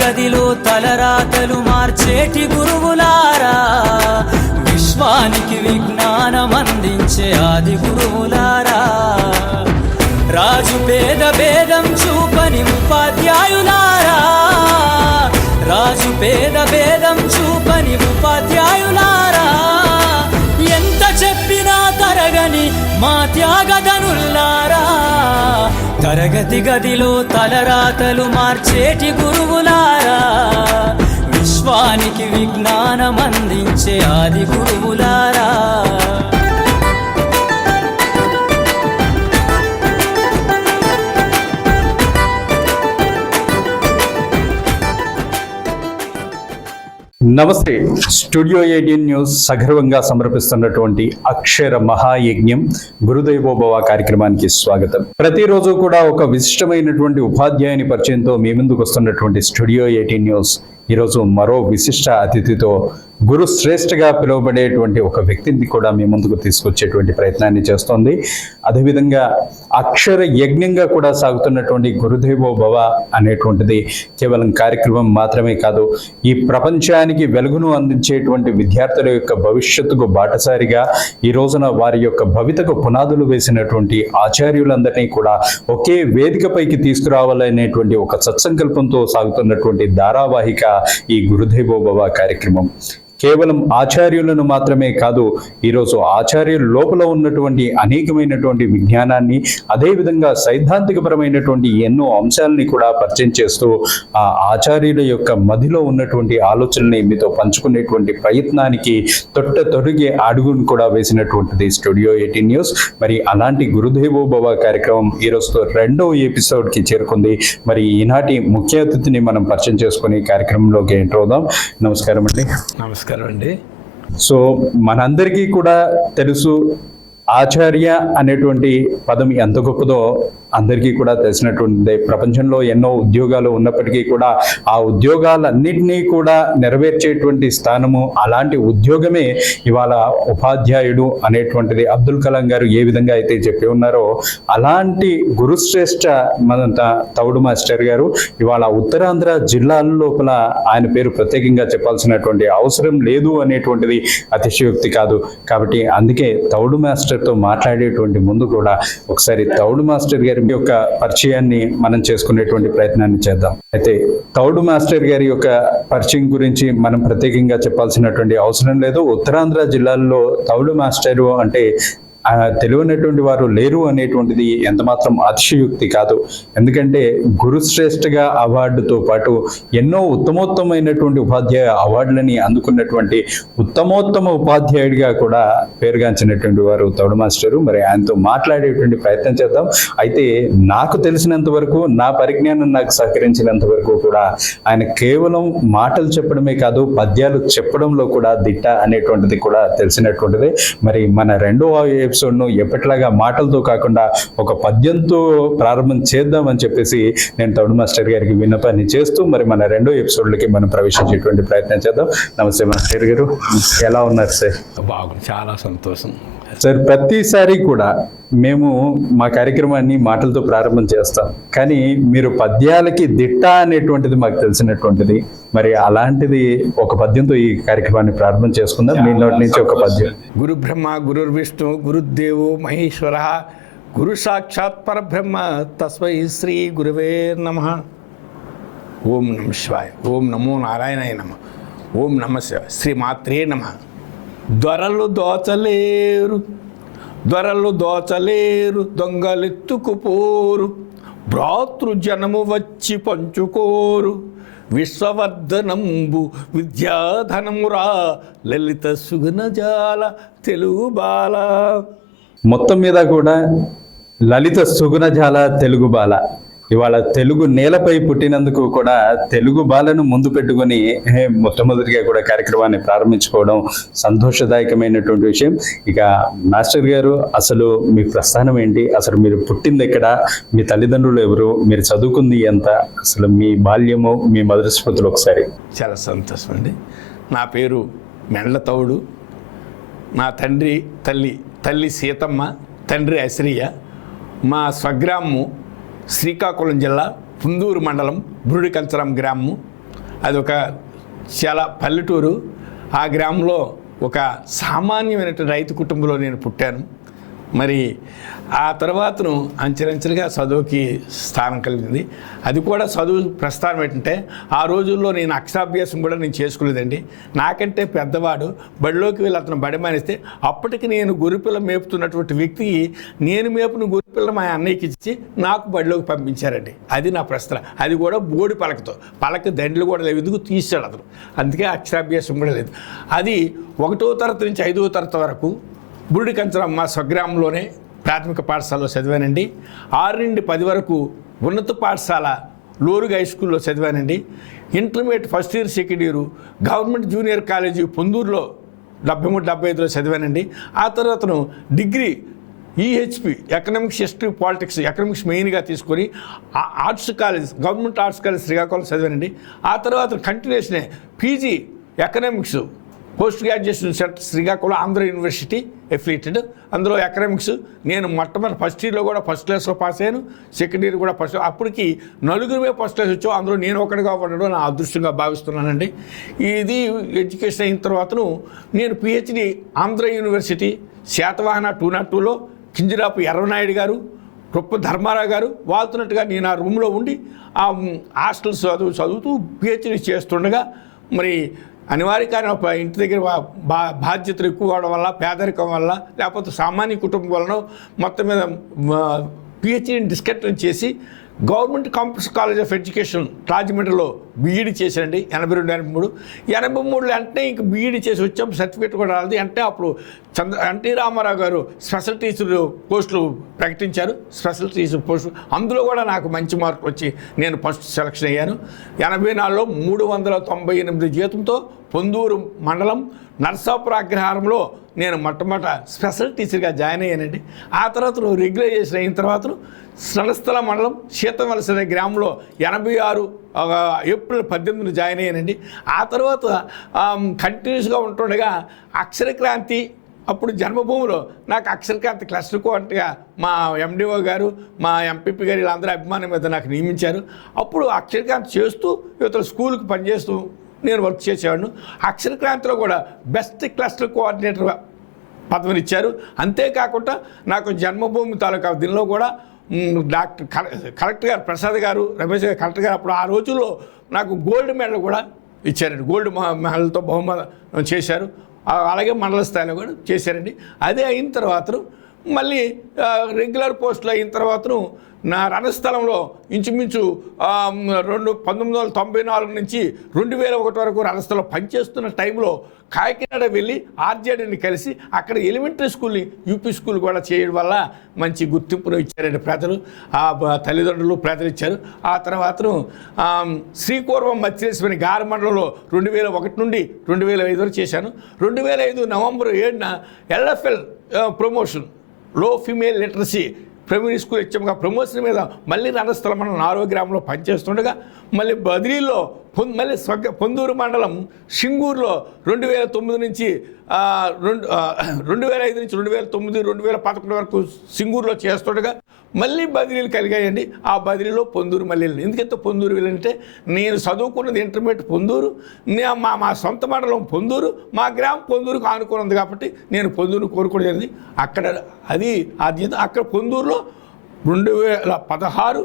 గదిలో తలరాతలు మార్చేటి గురువులారా, విశ్వానికి విజ్ఞానం అందించే ఆది గురువులారా, రాజు పేద భేదం చూపని ఉపాధ్యాయులారా, రాజు పేద భేదం చూపని ఉపాధ్యాయులారా, ఎంత చెప్పినా తరగని మా త్యాగధనుల్లారా, తరగతి గదిలో తలరాతలు మార్చేటి గురువులారా, విశ్వానికి విజ్ఞానం అందించే ఆది గురువులారా. నమస్తే. స్టూడియో 18 న్యూస్ సగర్వంగా సమర్పిస్తున్నటువంటి అక్షర మహాయజ్ఞం గురుదేవోభవ కార్యక్రమానికి స్వాగతం. ప్రతిరోజు కూడా ఒక విశిష్టమైనటువంటి ఉపాధ్యాయుని పరిచయంతో మీ ముందుకు వస్తున్నటువంటి స్టూడియో 18 న్యూస్ ఈరోజు మరో విశిష్ట అతిథితో గురు శ్రేష్ఠగా పిలువబడేటువంటి ఒక వ్యక్తిని కూడా మీ ముందుకు తీసుకొచ్చేటువంటి ప్రయత్నాన్ని చేస్తోంది. అదేవిధంగా అక్షర యజ్ఞంగా కూడా సాగుతున్నటువంటి గురుదేవోభవ అనేటువంటిది కేవలం కార్యక్రమం మాత్రమే కాదు, ఈ ప్రపంచానికి వెలుగును అందించేటువంటి విద్యార్థుల యొక్క భవిష్యత్తుకు బాటసారిగా ఈ రోజున వారి యొక్క భవితకు పునాదులు వేసినటువంటి ఆచార్యులందరినీ కూడా ఒకే వేదికపైకి తీసుకురావాలనేటువంటి ఒక సత్సంకల్పంతో సాగుతున్నటువంటి ధారావాహిక ఈ గురుదేవోభవ కార్యక్రమం. కేవలం ఆచార్యులను మాత్రమే కాదు, ఈరోజు ఆచార్యుల లోపల ఉన్నటువంటి అనేకమైనటువంటి విజ్ఞానాన్ని, అదేవిధంగా సైద్ధాంతికపరమైనటువంటి ఎన్నో అంశాలని కూడా పరిచయం చేస్తూ ఆ ఆచార్యుల యొక్క మదిలో ఉన్నటువంటి ఆలోచనల్ని మీతో పంచుకునేటువంటి ప్రయత్నానికి తొట్టతొడిగే అడుగును కూడా వేసినటువంటిది స్టూడియో 18 న్యూస్. మరి అలాంటి గురుదేవోభవ కార్యక్రమం ఈరోజుతో 2వ ఎపిసోడ్కి చేరుకుంది. మరి ఈనాటి ముఖ్య అతిథిని మనం పరిచయం చేసుకుని కార్యక్రమంలోకి ఎంటర్ అవుదాం. నమస్కారం అండి. నమస్కారం అండి. సో మనందరికీ కూడా తెలుసు, ఆచార్య అనేటువంటి పదం ఎంత గొప్పదో అందరికీ కూడా తెలిసినటువంటిదే. ప్రపంచంలో ఎన్నో ఉద్యోగాలు ఉన్నప్పటికీ కూడా ఆ ఉద్యోగాలన్నింటినీ కూడా నెరవేర్చేటువంటి స్థానము, అలాంటి ఉద్యోగమే ఇవాళ ఉపాధ్యాయుడు అనేటువంటిది. అబ్దుల్ కలాం గారు ఏ విధంగా అయితే చెప్పి ఉన్నారో అలాంటి గురుశ్రేష్ఠ మన తౌడు మాస్టర్ గారు ఇవాళ ఉత్తరాంధ్ర జిల్లాల లోపల ఆయన పేరు ప్రత్యేకంగా చెప్పాల్సినటువంటి అవసరం లేదు అనేటువంటిది అతిశయోక్తి కాదు. కాబట్టి అందుకే తౌడు మాస్టర్తో మాట్లాడేటువంటి ముందు కూడా ఒకసారి తౌడు మాస్టర్ గారి యొక్క పరిచయాన్ని మనం చేసుకునేటువంటి ప్రయత్నాన్ని చేద్దాం. అయితే తౌడు మాస్టర్ గారి యొక్క పరిచయం గురించి మనం ప్రత్యేకంగా చెప్పాల్సినటువంటి అవసరం లేదు. ఉత్తరాంధ్ర జిల్లాల్లో తౌడు మాస్టరు అంటే తెలియనటువంటి వారు లేరు అనేటువంటిది ఎంత మాత్రం అతిశయోక్తి కాదు. ఎందుకంటే గురుశ్రేష్ఠగా అవార్డుతో పాటు ఎన్నో ఉత్తమోత్తమైనటువంటి ఉపాధ్యాయ అవార్డులని అందుకున్నటువంటి ఉత్తమోత్తమ ఉపాధ్యాయుడిగా కూడా పేరుగాంచినటువంటి వారు తౌడు మాస్టరు. మరి ఆయనతో మాట్లాడేటువంటి ప్రయత్నం చేద్దాం. అయితే నాకు తెలిసినంత వరకు, నా పరిజ్ఞానం నాకు సహకరించినంత వరకు కూడా ఆయన కేవలం మాటలు చెప్పడమే కాదు, పద్యాలు చెప్పడంలో కూడా దిట్ట అనేటువంటిది కూడా తెలిసినటువంటిదే. మరి మన 2వ ఎపిసోడ్ను ఎప్పటిలాగా మాటలతో కాకుండా ఒక పద్యంతో ప్రారంభం చేద్దామని చెప్పేసి నేను తౌడు మాస్టర్ గారికి విన్నపాన్ని చేస్తూ మరి మన 2వ ఎపిసోడ్లకి మనం ప్రవేశించేటువంటి ప్రయత్నం చేద్దాం. నమస్తే మాస్టర్ గారు, ఎలా ఉన్నారు సార్? బాగుంది, చాలా సంతోషం సార్. ప్రతిసారి కూడా మేము మా కార్యక్రమాన్ని మాటలతో ప్రారంభం చేస్తాం, కానీ మీరు పద్యాలకి దిట్ట అనేటువంటిది మాకు తెలిసినటువంటిది. మరి అలాంటిది ఒక పద్యంతో ఈ కార్యక్రమాన్ని ప్రారంభం చేసుకుందాం. మీ నోటి నుంచి ఒక పద్యం. గురు బ్రహ్మ గురుర్ విష్ణు గురుదేవో మహేశ్వర గురు సాక్షాత్ పరబ్రహ్మ తస్మై శ్రీ గురువే నమః. ఓం నమ శివాయ, ఓం నమో నారాయణాయ నమః, ఓం నమ శివాయ, శ్రీ మాత్రే నమః. దొరలు దోచలేరు దొంగలెత్తుకుపోరు, భ్రాతృజనము వచ్చి పంచుకోరు, విశ్వవర్ధనంబు విద్యాధనమురా లలిత సుగుణజాల తెలుగు బాల. మొత్తం మీద కూడా లలిత సుగుణజాల తెలుగు బాల. ఇవాళ తెలుగు నేలపై పుట్టినందుకు కూడా తెలుగు బాలను ముందు పెట్టుకొని మొట్టమొదటిగా కూడా కార్యక్రమాన్ని ప్రారంభించుకోవడం సంతోషదాయకమైనటువంటి విషయం. ఇక మాస్టర్ గారు, అసలు మీ ప్రస్థానం ఏంటి? అసలు మీరు పుట్టింది ఎక్కడ? మీ తల్లిదండ్రులు ఎవరు? మీరు చదువుకుంది ఎంత? అసలు మీ బాల్యము, మీ మొదటి స్మృతులు ఒకసారి. చాలా సంతోషం అండి. నా పేరు మెండ్ల తౌడు. నా తల్లి సీతమ్మ, తండ్రి అశ్రయ్య. మా స్వగ్రామము శ్రీకాకుళం జిల్లా పుందూరు మండలం బురుడికంచరం గ్రామము. అదొక చాలా పల్లెటూరు. ఆ గ్రామంలో ఒక సామాన్యమైన రైతు కుటుంబంలో నేను పుట్టాను. మరి ఆ తర్వాతను అంచెలంచెలుగా చదువుకి స్థానం కలిగింది. అది కూడా చదువు ప్రస్థానం ఏంటంటే, ఆ రోజుల్లో నేను అక్షరాభ్యాసం కూడా నేను చేసుకోలేదండి. నాకంటే పెద్దవాడు బడిలోకి వెళ్ళి అతను బడి మానేస్తే, అప్పటికి నేను గొర్రెపిల్ల మేపుతున్నటువంటి వ్యక్తికి నేను మేపును గొర్రెపిల్ల మా అన్నయ్యకి ఇచ్చి నాకు బడిలోకి పంపించారండి. అది నా ప్రశ్న. అది కూడా బోడి పలకతో, పలక దండలు కూడా లేవు, ఎందుకు తీసాడు అతను. అందుకే అక్షరాభ్యాసం కూడా లేదు. అది 1వ తరగతి నుంచి 5వ తరగతి వరకు బురుడి కంచరం మా స్వగ్రామంలోనే ప్రాథమిక పాఠశాలలో చదివానండి. 6 నుండి 10 వరకు ఉన్నత పాఠశాల లోరుగా హై స్కూల్లో చదివానండి. Intermediate first year second year government junior college పొందూరులో 73-75లో చదివానండి. ఆ తర్వాతను degree EHP economics history politics economics మెయిన్గా తీసుకొని arts college government arts college Srikakulam చదివానండి. ఆ తర్వాత కంటిన్యూషనే PG economics post graduation centre Srikakulam Andhra university affiliated. అందులో ఎకనామిక్స్ నేను మొట్టమొదటి ఫస్ట్ ఇయర్లో కూడా ఫస్ట్ క్లాస్లో పాస్ అయ్యాను, సెకండ్ ఇయర్ కూడా ఫస్ట్. అప్పటికి 4 ఫస్ట్ క్లాస్ వచ్చాం, అందులో నేను ఒకటిగా ఉండడం నా అదృష్టంగా భావిస్తున్నానండి. ఇది ఎడ్యుకేషన్ అయిన తర్వాతను నేను పిహెచ్డి ఆంధ్ర యూనివర్సిటీ శాతవాహన 202లో కింజరాపు ఎర్రనాయుడు గారు, గొప్ప ధర్మారావు గారు వాళ్తున్నట్టుగా నేను ఆ రూమ్లో ఉండి ఆ హాస్టల్స్ చదువుతూ పిహెచ్డి చేస్తుండగా, మరి అనివార్యంగా ఇంటి దగ్గర బాధ్యతలు ఎక్కువ అవడం వల్ల, పేదరికం వల్ల, లేకపోతే సామాన్య కుటుంబం వలన మొత్తం మీద పిహెచ్డీని డిస్కంటిన్యూ చేసి government computer college of education రాజమండ్రిలో బీఈడీ చేశానండి. 82-83 వెంటనే ఇంక బీఈడీ చేసి వచ్చాం, సర్టిఫికేట్ కూడా రాలేదు. అంటే అప్పుడు ఎన్టీ రామారావు గారు స్పెషల్ టీచర్ పోస్టులు ప్రకటించారు, స్పెషల్ టీచర్ పోస్టులు. అందులో కూడా నాకు మంచి మార్కులు వచ్చి నేను ఫస్ట్ సెలక్షన్ అయ్యాను. 84లో 398 జీతంతో పొందూరు మండలం నర్సాపుర అగ్రహారంలో నేను మొట్టమొదట స్పెషల్ టీచర్గా జాయిన్ అయ్యానండి. ఆ తర్వాత రెగ్యులైజేషన్ అయిన తర్వాత సనస్థల మండలం శీతంవలస అనే గ్రామంలో 86 ఏప్రిల్ 18 జాయిన్ అయ్యానండి. ఆ తర్వాత కంటిన్యూస్గా ఉంటుండగా అక్షరక్రాంతి అప్పుడు జన్మభూమిలో నాకు అక్షరక్రాంతి క్లస్టర్ కోఆర్డినేటర్గా మా ఎండిఓ గారు, మా ఎంపీపీ గారు వీళ్ళందరూ అభిమానం మీద నాకు నియమించారు. అప్పుడు అక్షరక్రాంతి చేస్తూ ఇవతల స్కూల్కి పనిచేస్తూ నేను వర్క్ చేసేవాడిని. అక్షరక్రాంతిలో కూడా బెస్ట్ క్లస్టర్ కోఆర్డినేటర్ పదవినిచ్చారు. అంతేకాకుండా నాకు జన్మభూమి తాలూకా దీనిలో కూడా డాక్టర్ కలెక్టర్ గారు ప్రసాద్ గారు, రమేష్ గారు కలెక్టర్ గారు అప్పుడు ఆ రోజుల్లో నాకు గోల్డ్ మెడల్ కూడా ఇచ్చారండి. గోల్డ్ మెడల్తో బహుమతి చేశారు. అలాగే మండల స్థాయిలో కూడా చేశారండి. అదే అయిన తర్వాత మళ్ళీ రెగ్యులర్ పోస్టులు అయిన తర్వాతను నా రణస్థలంలో ఇంచుమించు 1994 నుంచి 2001 వరకు రణస్థలం పనిచేస్తున్న టైంలో కాకినాడ వెళ్ళి ఆర్జేడీని కలిసి అక్కడ ఎలిమెంటరీ స్కూల్ని యూపీ స్కూల్ కూడా చేయడం వల్ల మంచి గుర్తింపును ఇచ్చారండి ప్రజలు, ఆ తల్లిదండ్రులు ప్రజలు ఇచ్చారు. ఆ తర్వాతను శ్రీకూర్వం మత్స్యేశ్వరి గార మండలంలో 2001 నుండి 2005 వరకు చేశాను. 2005 నవంబర్ 7న ఎల్ఎఫ్ఎల్ ప్రమోషన్ లో female literacy primary school హెచ్ఎంగా promotion మీద మళ్ళీ రణస్థలం మనం 4వ గ్రామంలో పనిచేస్తుండగా మళ్ళీ బదిలీలో మళ్ళీ పొందూరు మండలం సింగూరులో 2009 నుంచి 2005 నుంచి 2009, 2011 వరకు సింగూరులో చేస్తుండగా మళ్ళీ బదిలీలు కలిగాయండి. ఆ బదిలీలో పొందూరు మళ్ళీ ఎందుకంటే పొందూరు వెళ్ళంటే నేను చదువుకున్నది ఇంటర్మీడియట్ పొందూరు, మా సొంత మండలం పొందూరు, మా గ్రామం పొందూరుకు ఆనుకున్నది కాబట్టి నేను పొందూరు కోరుకోవడం జరిగింది. అక్కడ అది అక్కడ పొందూరులో 2016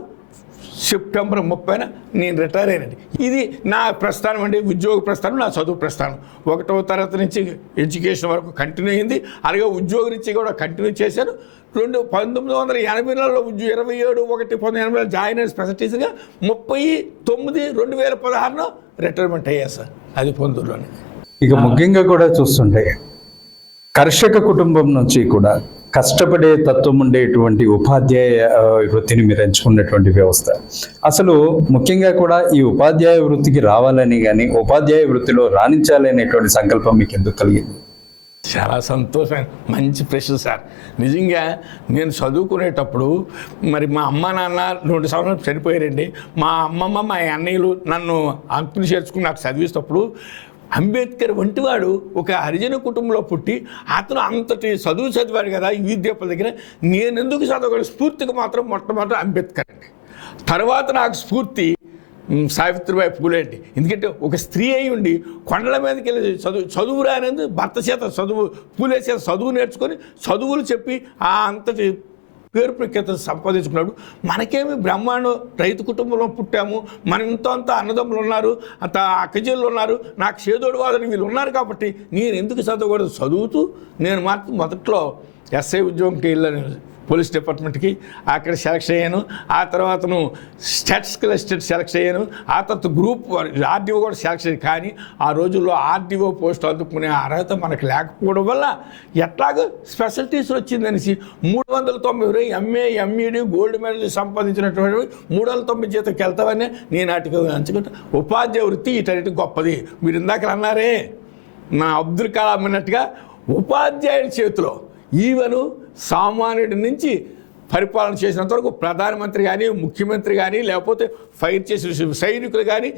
సెప్టెంబర్ 30న నేను రిటైర్ అయ్యానండి. ఇది నా ప్రస్థానం అండి, ఉద్యోగ ప్రస్థానం, నా చదువు ప్రస్థానం. 1వ తరగతి నుంచి ఎడ్యుకేషన్ వరకు కంటిన్యూ అయింది. అలాగే ఉద్యోగ నుంచి కూడా కంటిన్యూ చేశాను. 1980లో 27/1/1980 జాయిన్ అయిన స్పెషల్ టీచర్గా 30/9/2016 రిటైర్మెంట్ అయ్యా సార్. అది పొందూరులోనే. ఇక ముఖ్యంగా కూడా చూస్తుంటే కర్షక కుటుంబం నుంచి కూడా కష్టపడే తత్వం ఉండేటువంటి ఉపాధ్యాయ వృత్తిని మీరు ఎంచుకున్నటువంటి వ్యవస్థ, అసలు ముఖ్యంగా కూడా ఈ ఉపాధ్యాయ వృత్తికి రావాలని కానీ ఉపాధ్యాయ వృత్తిలో రాణించాలనేటువంటి సంకల్పం మీకు ఎందుకు కలిగింది? చాలా సంతోషం, మంచి ప్రశ్న సార్. నిజంగా నేను చదువుకునేటప్పుడు మరి మా అమ్మ నాన్న 2 సంవత్సరాలు చనిపోయారండి. మా అమ్మమ్మ మా అన్నయ్యలు నన్ను అంకులు చేర్చుకుని నాకు చదివిస్తప్పుడు అంబేద్కర్ వంటివాడు ఒక హరిజన కుటుంబంలో పుట్టి అతను అంతటి చదువు చదివాడు కదా ఈ విద్యాపల దగ్గర, నేను ఎందుకు చదవగలను? స్ఫూర్తికి మాత్రం మొట్టమొదటి అంబేద్కర్ అండి. తర్వాత నాకు స్ఫూర్తి సావిత్రిబాయి పూలే అంటే. ఎందుకంటే ఒక స్త్రీ అయి ఉండి కొండల మీదకి వెళ్ళి చదువు రానేది భర్త చేత పూలే చేత చదువు నేర్చుకొని చదువులు చెప్పి ఆ అంతటి పేరు ప్రఖ్యాత సంపాదించుకున్నాడు. మనకేమి బ్రహ్మాండం రైతు కుటుంబంలో పుట్టాము, మనం అంత అన్నదమ్ములు ఉన్నారు, అంత అక్కజల్లు ఉన్నారు, నాకు చేదోడు వాదని వీళ్ళు ఉన్నారు కాబట్టి నేను ఎందుకు చదవకూడదు. చదువుతూ నేను మాత్రం మొదట్లో ఎస్ఐ ఉద్యోగంకి వెళ్ళాను, పోలీస్ డిపార్ట్మెంట్కి. అక్కడ సెలెక్ట్ అయ్యాను. ఆ తర్వాతను స్టాటిస్టికల్ అసిస్టెంట్ సెలెక్ట్ అయ్యాను. ఆ తర్వాత గ్రూప్ ఆర్డీఓ కూడా సెలెక్ట్ అయ్యాను. కానీ ఆ రోజుల్లో ఆర్డీఓ పోస్ట్ అందుకునే అర్హత మనకు లేకపోవడం వల్ల ఎట్లాగో special వచ్చిందనేసి 390 MA MEd gold medal సంపాదించినటువంటి 390 జీతంకి వెళ్తామని నేను వాటికి అంచుకుంటా. ఉపాధ్యాయ వృత్తి ఇటన్నిటి గొప్పది. మీరు ఇందాక అన్నారే నా అబ్దుల్ కలాం అన్నట్టుగా ఉపాధ్యాయుల చేతిలో ఈవెను సామాన్యుడి నుంచి పరిపాలన చేసినంత వరకు ప్రధానమంత్రి కానీ ముఖ్యమంత్రి కానీ లేకపోతే ఫైర్ చేసిన సైనికులు కానీ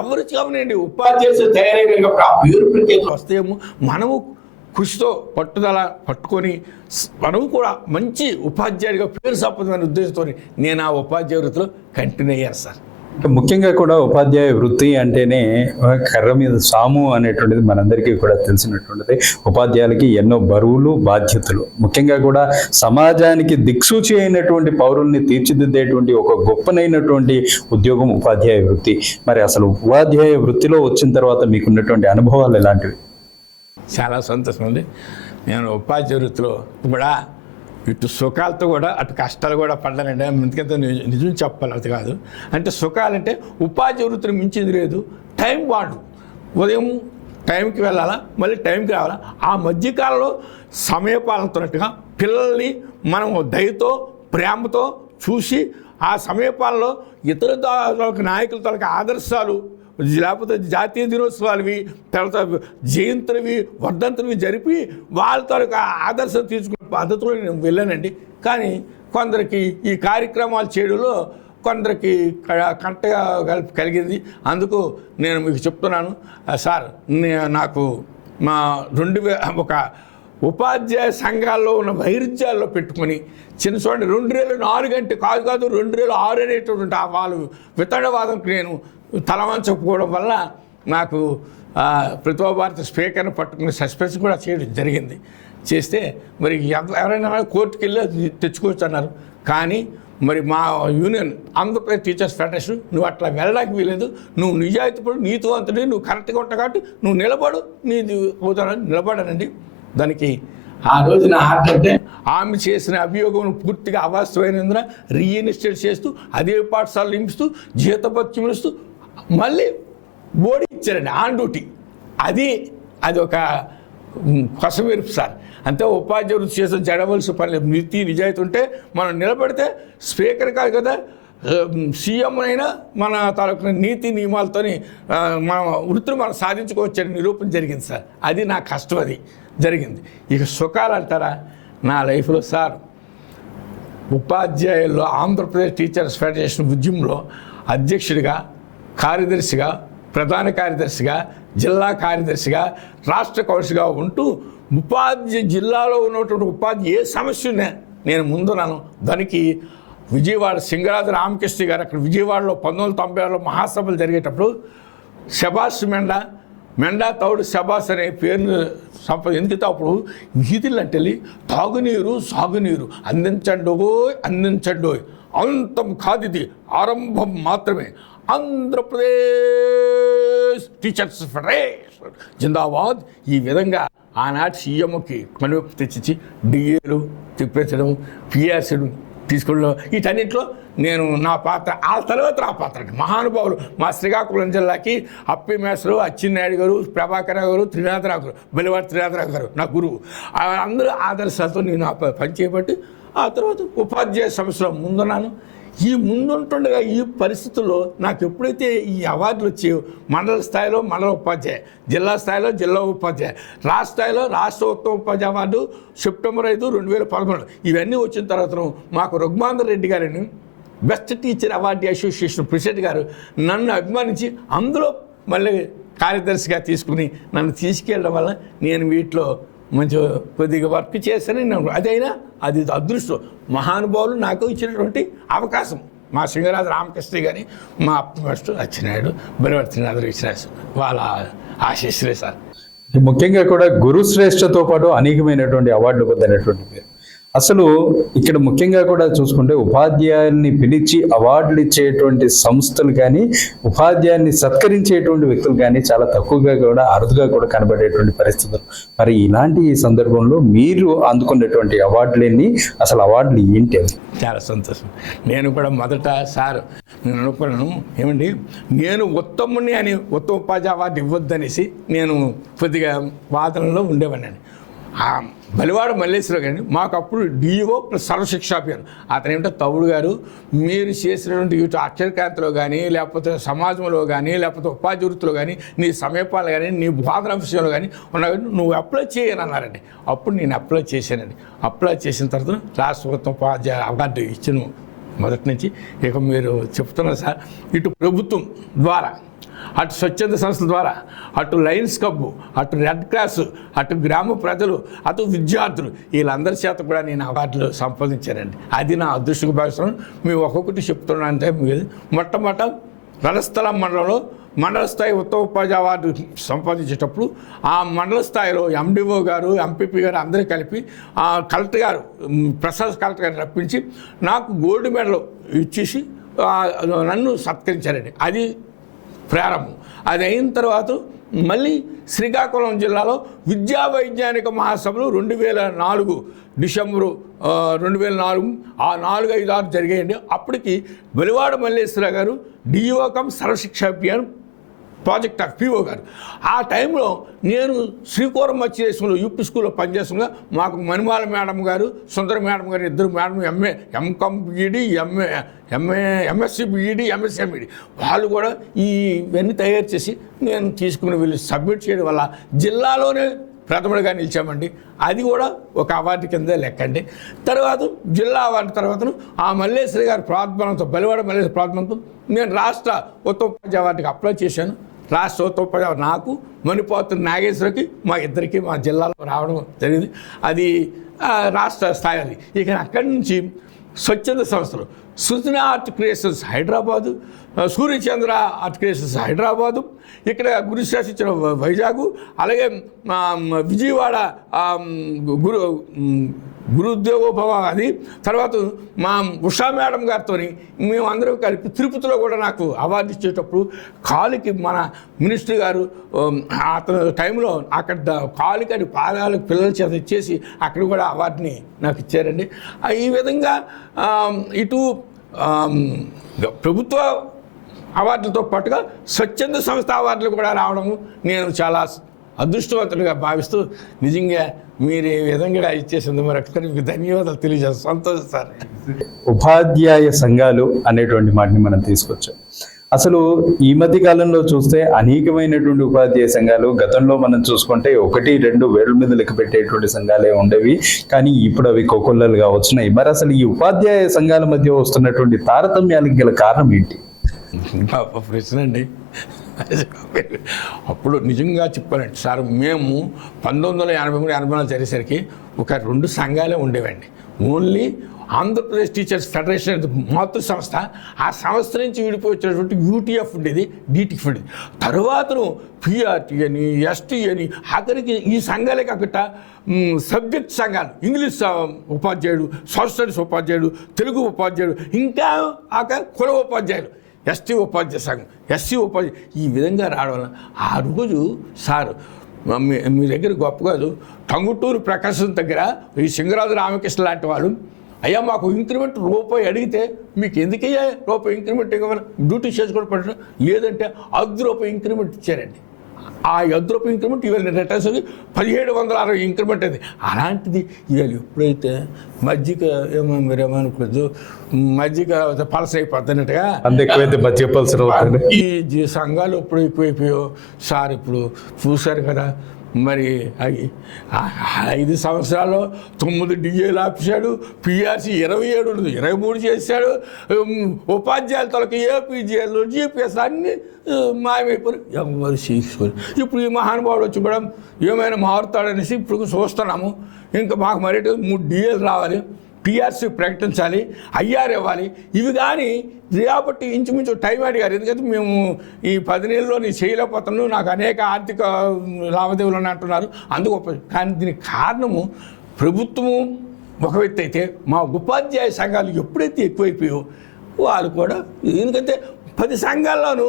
ఎవరు కావనండి ఉపాధ్యాయులు తయారైనప్పుడు ఆ పేరు ప్రఖ్యాతులు వస్తాయేమో. మనము కృషితో పట్టుదల పట్టుకొని మనము కూడా మంచి ఉపాధ్యాయుడిగా పేరు సంపాదించిన ఉద్దేశంతో నేను ఆ ఉపాధ్యాయ వృత్తిలో కంటిన్యూ అయ్యాను సార్. ముఖ్యంగా కూడా ఉపాధ్యాయ వృత్తి అంటేనే కర్ర మీద సాము అనేటువంటిది మనందరికీ కూడా తెలిసినటువంటిది. ఉపాధ్యాయులకి ఎన్నో బరువులు బాధ్యతలు, ముఖ్యంగా కూడా సమాజానికి దిక్సూచి అయినటువంటి పౌరుల్ని తీర్చిదిద్దేటువంటి ఒక గొప్పనైనటువంటి ఉద్యోగం ఉపాధ్యాయ వృత్తి. మరి అసలు ఉపాధ్యాయ వృత్తిలో వచ్చిన తర్వాత మీకున్నటువంటి అనుభవాలు ఎలాంటివి? చాలా సంతోషం అండి. నేను ఉపాధ్యాయ వృత్తిలో కూడా ఇటు సుఖాలతో కూడా అటు కష్టాలు కూడా పడ్డానండి. ఎందుకంటే నిజం చెప్పాలి అది కాదు అంటే సుఖాలంటే ఉపాధ్యాయ వృత్తిని మించింది లేదు. టైం వాడు ఉదయం టైంకి వెళ్ళాలా, మళ్ళీ టైంకి రావాలా. ఆ మధ్యకాలంలో సమయపాలనతోనట్టుగా పిల్లల్ని మనం దయతో ప్రేమతో చూసి ఆ సమయపాలనలో ఇతర నాయకుల తాలూకు ఆదర్శాలు లేకపోతే జాతీయ దినోత్సవాలవి తర్వాత జయంతులవి వర్ధంతులవి జరిపి వాళ్ళ తాలూకు ఆదర్శం తీసుకునే పద్ధతిలో నేను వెళ్ళానండి. కానీ కొందరికి ఈ కార్యక్రమాలు చేయడంలో కొందరికి కంటగా కలిగింది. అందుకు నేను మీకు చెప్తున్నాను సార్, నాకు మా ఒక ఉపాధ్యాయ సంఘాల్లో ఉన్న వైరుధ్యాల్లో పెట్టుకొని చిన్న చూడండి 2004 అంటే కాదు 2006 అనేటటువంటి వాళ్ళు వితండవాదంకి నేను తలవంచకపోవడం వల్ల నాకు ప్రతిభా భారతి స్పీకర్ని పట్టుకుని సస్పెన్స్ కూడా చేయడం జరిగింది. చేస్తే మరి ఎవరైనా కోర్టుకు వెళ్ళి తెచ్చుకోవచ్చు అన్నారు. కానీ మరి మా యూనియన్ ఆంధ్రప్రదేశ్ టీచర్స్ ఫెడరేషన్ నువ్వు అట్లా వెళ్ళడానికి వీలేదు, నువ్వు నిజాయితీపడు నీతివంతుడి, నువ్వు కరెక్ట్గా ఉంటావు కాబట్టి నువ్వు నిలబడు, నీది పోతానని నిలబడానండి. దానికి ఆ రోజున అంటే ఆమె చేసిన అభియోగం పూర్తిగా అవాస్తవమైనందున రీఇన్స్టేట్ చేస్తూ అదే పాఠశాలలు నింపుతూ జీతభత్యం ఇస్తూ మళ్ళీ బోర్డు ఇచ్చారండి ఆన్ డ్యూటీ. అది ఒక కొసమెరుపు సార్. అంతే ఉపాధ్యాయ వృత్తి చేసిన జడవలసిన పని లేదు. నీతి నిజాయితీ ఉంటే మనం నిలబడితే స్పీకర్ కాదు కదా సీఎం అయినా మన తాలూకు నీతి నియమాలతోని మన వృత్తిని మనం సాధించుకోవచ్చని నిరూపణ జరిగింది సార్. అది నా కష్టం, అది జరిగింది. ఇక సుఖాలు అంటారా నా లైఫ్లో సార్, ఉపాధ్యాయుల్లో ఆంధ్రప్రదేశ్ టీచర్స్ ఫెడరేషన్ ఉద్యమంలో అధ్యక్షుడిగా, కార్యదర్శిగా, ప్రధాన కార్యదర్శిగా, జిల్లా కార్యదర్శిగా, రాష్ట్ర కౌన్సిల్గా ఉంటూ జిల్లాలో ఉన్నటువంటి ఉపాధ్యాయ ఏ సమస్య ఉన్నా నేను ముందున్నాను. దానికి విజయవాడ సింగరాజు రామకృష్ణ గారు అక్కడ విజయవాడలో 1996లో మహాసభలు జరిగేటప్పుడు శబాష్ మెండా తౌడు శబాష్ అనే పేరును ఎందుకంటే అప్పుడు వీధులు అంటే తాగునీరు సాగునీరు అందించండోయ్ అంతం కాదిది ఆరంభం మాత్రమే. ఆంధ్రప్రదేశ్ టీచర్స్ ఫెడరేషన్ జిందాబాద్. ఈ విధంగా ఆనాటి సీఎంకి కనువిప్పు తెచ్చి డిఏలు తిప్పించడం, పిఆర్సీలు తీసుకోవడం, వీటన్నింటిలో నేను నా పాత్ర. ఆ తర్వాత నా పాత్ర అంటే మహానుభావులు మా శ్రీకాకుళం జిల్లాకి అప్పి మేసరు, అచ్చెన్నాయుడు గారు, ప్రభాకర్ గారు, త్రినాథరావు గారు, బెలివాడి త్రినాథరావు గారు నా గురువు. అందరూ ఆదర్శాలతో నేను పనిచేయబట్టి ఆ తర్వాత ఉపాధ్యాయ సమస్యలో ముందున్నాను. ఈ ముందుంటుండగా ఈ పరిస్థితుల్లో నాకు ఎప్పుడైతే ఈ అవార్డులు వచ్చాయో మండల స్థాయిలో మండల ఉపాధ్యాయ, జిల్లా స్థాయిలో జిల్లా ఉపాధ్యాయ, రాష్ట్ర స్థాయిలో రాష్ట్ర ఉత్తమ ఉపాధ్యాయ అవార్డు సెప్టెంబర్ 5, 2013 ఇవన్నీ వచ్చిన తర్వాత మాకు రఘుమాందర్ రెడ్డి గారిని best teacher award association president గారు నన్ను అభిమానించి అందులో మళ్ళీ కార్యదర్శిగా తీసుకుని నన్ను తీసుకెళ్ళడం వల్ల నేను వీటిలో మంచి కొద్దిగా వర్క్ చేశాను. అదైనా అది అదృష్టం, మహానుభావులు నాకు ఇచ్చినటువంటి అవకాశం. మా సింగరాజు రామకృష్ణ కానీ మా మాస్టర్ అచ్చినాయుడు బలివర్తినాథుడు విశ్వాసం వాళ్ళ ఆశీస్సులే సార్. ముఖ్యంగా కూడా గురు శ్రేష్ఠతో పాటు అనేకమైనటువంటి అవార్డులు పొందినటువంటి పేరు. అసలు ఇక్కడ ముఖ్యంగా కూడా చూసుకుంటే ఉపాధ్యాయుల్ని పిలిచి అవార్డులు ఇచ్చేటువంటి సంస్థలు కానీ ఉపాధ్యాయుల్ని సత్కరించేటువంటి వ్యక్తులు కానీ చాలా తక్కువగా కూడా అరుదుగా కూడా కనబడేటువంటి పరిస్థితులు. మరి ఇలాంటి సందర్భంలో మీరు అందుకున్నటువంటి అవార్డులన్నీ, అసలు అవార్డులు ఏంటి అవి? చాలా సంతోషం. నేను కూడా మొదట సార్ నేను అనుకున్నాను, ఏమండి నేను ఉత్తముని అని ఉత్తమ ఉపాధ్యాయ అవార్డు ఇవ్వద్దనేసి నేను కొద్దిగా వాదనలో ఉండేవాడిని. ఆ బలివాడ మల్లేశ్వరరావు గారిని మాకు అప్పుడు డిఓ ప్లస్ సర్వశిక్షాభియాన్ అతను ఏమిటో తవుడు గారు, మీరు చేసినటువంటి ఇటు అక్షరకాంతిలో కానీ లేకపోతే సమాజంలో కానీ లేకపోతే ఉపాధి వృత్తిలో కానీ నీ సమయపాలు కానీ నీ బోధన విషయంలో కానీ ఉన్నా నువ్వు అప్లై చేయని అన్నారండి. అప్పుడు నేను అప్లై చేశానండి. అప్లై చేసిన తర్వాత రాష్ట్ర ఉత్తమ ఉపాధ్యాయ అవార్డు ఇచ్చిన మొదటి నుంచి ఇక మీరు చెప్తున్నారు సార్, ఇటు ప్రభుత్వం ద్వారా, అటు స్వచ్ఛంద సంస్థల ద్వారా, అటు లయన్స్ క్లబ్, అటు రెడ్ క్రాస్, అటు గ్రామ ప్రజలు, అటు విద్యార్థులు, వీళ్ళందరి చేత కూడా నేను అవార్డులు సంపాదించానండి. అది నా అదృష్టంగా భావిస్తున్నాను. మేము ఒక్కొక్కటి చెప్తున్నాను. అంటే మొట్టమొదట రణస్థలం మండలంలో మండల స్థాయి ఉత్తమ ఉపాధ్యాయ అవార్డు సంపాదించేటప్పుడు ఆ మండల స్థాయిలో ఎండిఓ గారు, ఎంపీపీ గారు అందరూ కలిపి ఆ కలెక్టర్ గారు, ప్రసాద్ కలెక్టర్ గారు రప్పించి నాకు గోల్డ్ మెడల్ ఇచ్చేసి నన్ను సత్కరించారండి. అది ప్రారంభం. అది అయిన తర్వాత మళ్ళీ శ్రీకాకుళం జిల్లాలో విద్యా వైజ్ఞానిక మహాసభలు 2004 డిసెంబరు 2004 ఆ 4-5-6 జరిగాయండి. అప్పటికి బలివాడ మల్లేశ్వరరావు గారు DO come Sarva Shiksha Abhiyan project of PO గారు. ఆ టైంలో నేను శ్రీకాకుళం మధ్యదేశంలో యూపీ స్కూల్లో పనిచేస్తుండగా మాకు మణిమాల మేడం గారు, సుందర మేడం గారు, ఇద్దరు madam MCom BEd, MSc BEd, MSc MEd వాళ్ళు కూడా ఇవన్నీ తయారు చేసి నేను తీసుకుని వీళ్ళు సబ్మిట్ చేయడం వల్ల జిల్లాలోనే ప్రథముడిగా నిలిచామండి. అది కూడా ఒక అవార్డు కింద లెక్కండి. తర్వాత జిల్లా అవార్డు తర్వాత ఆ మల్లేశ్వరి గారి ప్రార్థనతో, బలివాడ మల్లేశ్వరి ప్రార్థనతో నేను రాష్ట్ర ఉత్తమ ఉపాధ్యాయ అవార్డుకి అప్లై చేశాను. రాష్ట్ర ఉత్తమ ఉపాధ్యాయ నాకు, మణిపోతు నాగేశ్వరికి, మా ఇద్దరికి మా జిల్లాలో రావడం జరిగింది. అది రాష్ట్ర స్థాయి. అది ఇక అక్కడి నుంచి స్వచ్ఛంద సంస్థలు సృజన art creations Hyderabad, Suryachandra art creations Hyderabad, ఇక్కడ గురుశాసించిన వైజాగ్, అలాగే విజయవాడ గురుదేవోభవ అది. తర్వాత మా ఉషా మేడం గారితో మేమందరం కలిపి తిరుపతిలో కూడా నాకు అవార్డు ఇచ్చేటప్పుడు కాలుకి మన మినిస్టర్ గారు అతని టైంలో అక్కడ కాలుకి అది పాదాలకు పిల్లల చేత ఇచ్చేసి అక్కడ కూడా అవార్డుని నాకు ఇచ్చారండి. ఈ విధంగా ఇటు ప్రభుత్వ అవార్డులతో పాటుగా స్వచ్ఛంద సంస్థ అవార్డులు కూడా రావడం నేను చాలా అదృష్టవంతుడిగా భావిస్తూ నిజంగా మీరు ఈ విధంగా ఇచ్చేసింది మరొకసారి మీకు ధన్యవాదాలు తెలియజేస్తాను. సంతోషం సార్. ఉపాధ్యాయ సంఘాలు అనేటువంటి మాటని మనం తీసుకొచ్చాం. అసలు ఈ మధ్య కాలంలో చూస్తే అనేకమైనటువంటి ఉపాధ్యాయ సంఘాలు, గతంలో మనం చూసుకుంటే 1-2 వేల మీద లెక్క పెట్టేటువంటి సంఘాలే ఉండేవి, కానీ ఇప్పుడు అవి కోకొల్లలుగా వచ్చినాయి. మరి అసలు ఈ ఉపాధ్యాయ సంఘాల మధ్య వస్తున్నటువంటి తారతమ్యాలకు గల కారణం ఏంటి? ప్రశ్న అండి. అప్పుడు నిజంగా చెప్పాలంటే సార్, మేము 1983-84 జరిగేసరికి ఒక 2 సంఘాలే ఉండేవండి. ఓన్లీ ఆంధ్రప్రదేశ్ టీచర్స్ ఫెడరేషన్ మాతృ సంస్థ, ఆ సంస్థ నుంచి విడిపోయి వచ్చినటువంటి యూటీఎఫ్ ఉండేది, డిటిఎఫ్ ఉండేది. తర్వాతను పిఆర్టీ అని, ఎస్టీ అని, ఆఖరికి ఈ సంఘాలే కాకుండా సబ్జెక్ట్ సంఘాలు, ఇంగ్లీష్ ఉపాధ్యాయుడు, సోషల్ స్టడీస్ ఉపాధ్యాయుడు, తెలుగు ఉపాధ్యాయుడు, ఇంకా కుల ఉపాధ్యాయులు, ఎస్టీ ఉపాధ్యాయ సంఘం, ఎస్సీ ఉపాధ్యాయ, ఈ విధంగా రావడం వల్ల ఆ రోజు సార్ మీ దగ్గర గొప్ప కాదు, టంగుటూరు ప్రకాశం దగ్గర ఈ సింగరాజు రామకృష్ణ లాంటి వాళ్ళు, అయ్యా మాకు ఇంక్రిమెంట్ రూపాయి అడిగితే మీకు ఎందుకయ్యా రూపాయి ఇంక్రిమెంట్ ఇవ్వమని డ్యూటీ చేసుకోవడం పడటం లేదంటే ₹10 ఇంక్రిమెంట్ ఇచ్చారండి. ఆ ₹10 ఇంక్రిమెంట్ ఇవాళ రిటర్న్స్ 1760 ఇంక్రిమెంట్ అది. అలాంటిది ఇవాళ ఎప్పుడైతే మజ్జిగ మీరేమనుకోవచ్చు, మజ్జిగ పలస అయిపోతున్నట్టుగా ఈ సంఘాలు ఎప్పుడు ఎక్కువైపోయాయో సార్. ఇప్పుడు చూశారు కదా, మరి 5 సంవత్సరాల్లో 9 డిఏలు ఆపించాడు, పిఆర్సీ 27 23 చేశాడు, ఉపాధ్యాయుల తలకు ఏపీజీఎల్, జీపీఎస్ అన్నీ మాయమైపోయి ఎవరు చేసుకోరు. ఇప్పుడు ఈ మహానుభావుడు వచ్చి కూడా ఏమైనా మారుతాడనేసి ఇప్పుడు చూస్తున్నాము. ఇంకా మాకు మరి 3 డిఏలు రావాలి, టీఆర్సీ ప్రకటించాలి, ఐఆర్ ఇవ్వాలి. ఇవి కానీ రేపటి ఇంచుమించు టైం అడిగారు. ఎందుకంటే మేము ఈ 10 నెలల్లో నేను చేయలేకపోతున్నాను, నాకు అనేక ఆర్థిక లావాదేవీలు ఉన్నాయి అంటున్నారు. అందుకు కానీ దీనికి కారణము ప్రభుత్వము ఒక వ్యక్తి అయితే మా ఉపాధ్యాయ సంఘాలు ఎప్పుడైతే ఎక్కువైపోయో వాళ్ళు కూడా, ఎందుకంటే 10 సంఘాల్లోనూ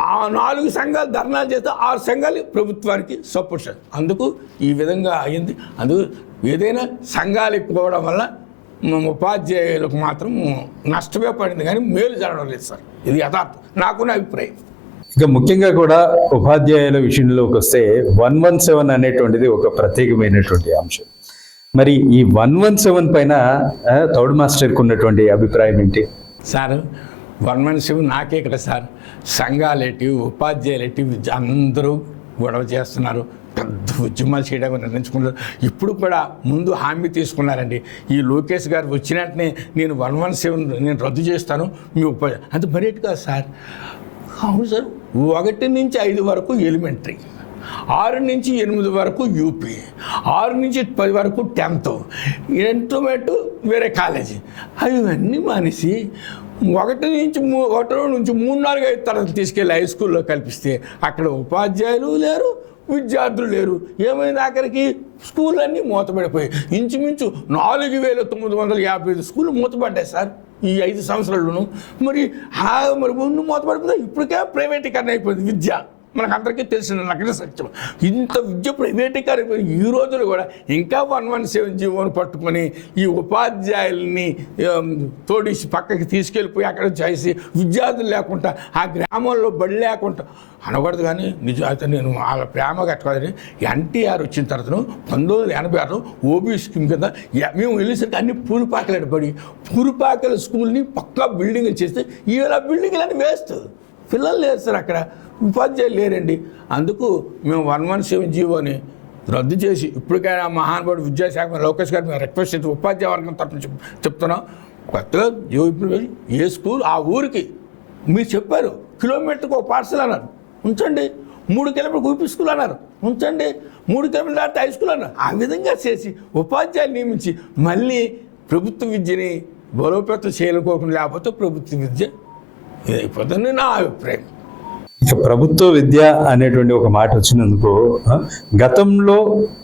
4 సంఘాలు ధర్నాలు చేస్తే 6 సంఘాలు ప్రభుత్వానికి సపోర్ట్ చేస్తారు. అందుకు ఈ విధంగా అయింది. అందుకు ఏదైనా సంఘాలు ఎక్కువడం వల్ల ఉపాధ్యాయులకు మాత్రం నష్టమే పడింది కానీ మేలు జరగడం లేదు సార్. ఇది యథార్థం, నాకున్న అభిప్రాయం. ఇక ముఖ్యంగా కూడా ఉపాధ్యాయుల విషయంలోకి వస్తే 117 అనేటువంటిది ఒక ప్రత్యేకమైనటువంటి అంశం. మరి ఈ 117 పైన థర్డ్ మాస్టర్కి ఉన్నటువంటి అభిప్రాయం ఏంటి సార్? 117 నాకే కదా సార్, సంఘాలేటి ఉపాధ్యాయులేటి అందరూ గొడవ చేస్తున్నారు, పెద్ద ఉద్యమాలు చేయడానికి నిర్ణయించుకున్నారు. ఇప్పుడు కూడా ముందు హామీ తీసుకున్నారండి. ఈ లోకేష్ గారు వచ్చిన వెంటనే నేను 117 నేను రద్దు చేస్తాను మీ ఉపాధ్యాయ అంత బరేట్ కాదు సార్. అవును సార్, 1 నుంచి 5 వరకు ఎలిమెంటరీ, 6 నుంచి 8 వరకు యూపీ, 6 నుంచి 10 వరకు 10th, ఇంటర్మీడియట్ వేరే కాలేజీ. అవన్నీ మానేసి 1 నుంచి 3, 4, 5 తరగతి తీసుకెళ్ళి హై స్కూల్లో కల్పిస్తే అక్కడ ఉపాధ్యాయులు లేరు, విద్యార్థులు లేరు. ఏమైంది? ఆఖరికి స్కూల్ అన్నీ మూతపడిపోయాయి. ఇంచుమించు 4,955 స్కూళ్ళు మూతపడ్డాయి సార్ ఈ 5 సంవత్సరాల్లోనూ. మరి ముందు మూతపడిపోతే ఇప్పటికే ప్రైవేటీకరణ అయిపోయింది విద్య. మనకందరికీ తెలిసిన నగ్న సత్యం. ఇంత విద్య ప్రైవేటీకరణ ఈ రోజులు కూడా ఇంకా 117 జీవోను పట్టుకొని ఈ ఉపాధ్యాయుల్ని తోడిసి పక్కకి తీసుకెళ్ళిపోయి అక్కడ చేసి విద్యార్థులు లేకుండా ఆ గ్రామంలో బడి లేకుండా అనకూడదు. కానీ నిజమైతే నేను వాళ్ళ ప్రేమ కట్టుకోవాలని ఎన్టీఆర్ వచ్చిన తర్వాత 1986 ఓబీ స్కీమ్ కింద మేము వెళ్ళేసరికి అన్ని పూరిపాకలు పడి పూరిపాకల స్కూల్ని పక్కా బిల్డింగ్లు చేస్తే ఈవేళ బిల్డింగ్లు వేస్ట్, పిల్లలు లేరు సార్, అక్కడ ఉపాధ్యాయులు లేరండి. అందుకు మేము 117 జీవోని రద్దు చేసి ఇప్పటికైనా మహానుభావుడు విద్యాశాఖ లోకేష్ గారు మేము రిక్వెస్ట్ చేసి ఉపాధ్యాయ వర్గం తరఫున చెప్తున్నాం. కొత్తగా ఇప్పుడు ఏ స్కూల్ ఆ ఊరికి మీరు చెప్పారు, కిలోమీటర్కి ఒక పాఠశాల అన్నారు, ఉంచండి. 3 కిలోమీటర్కి యూపీ స్కూల్ అన్నారు, ఉంచండి. 3 కిలోమీటర్లు దాటితే హై స్కూల్ అన్నారు. ఆ విధంగా చేసి ఉపాధ్యాయులు నియమించి మళ్ళీ ప్రభుత్వ విద్యని బలోపేతం చేయాలనుకోకుండా, లేకపోతే ప్రభుత్వ విద్య ఇదైపోతుందని నా అభిప్రాయం. ఇక ప్రభుత్వ విద్య అనేటువంటి ఒక మాట వచ్చినందుకు గతంలో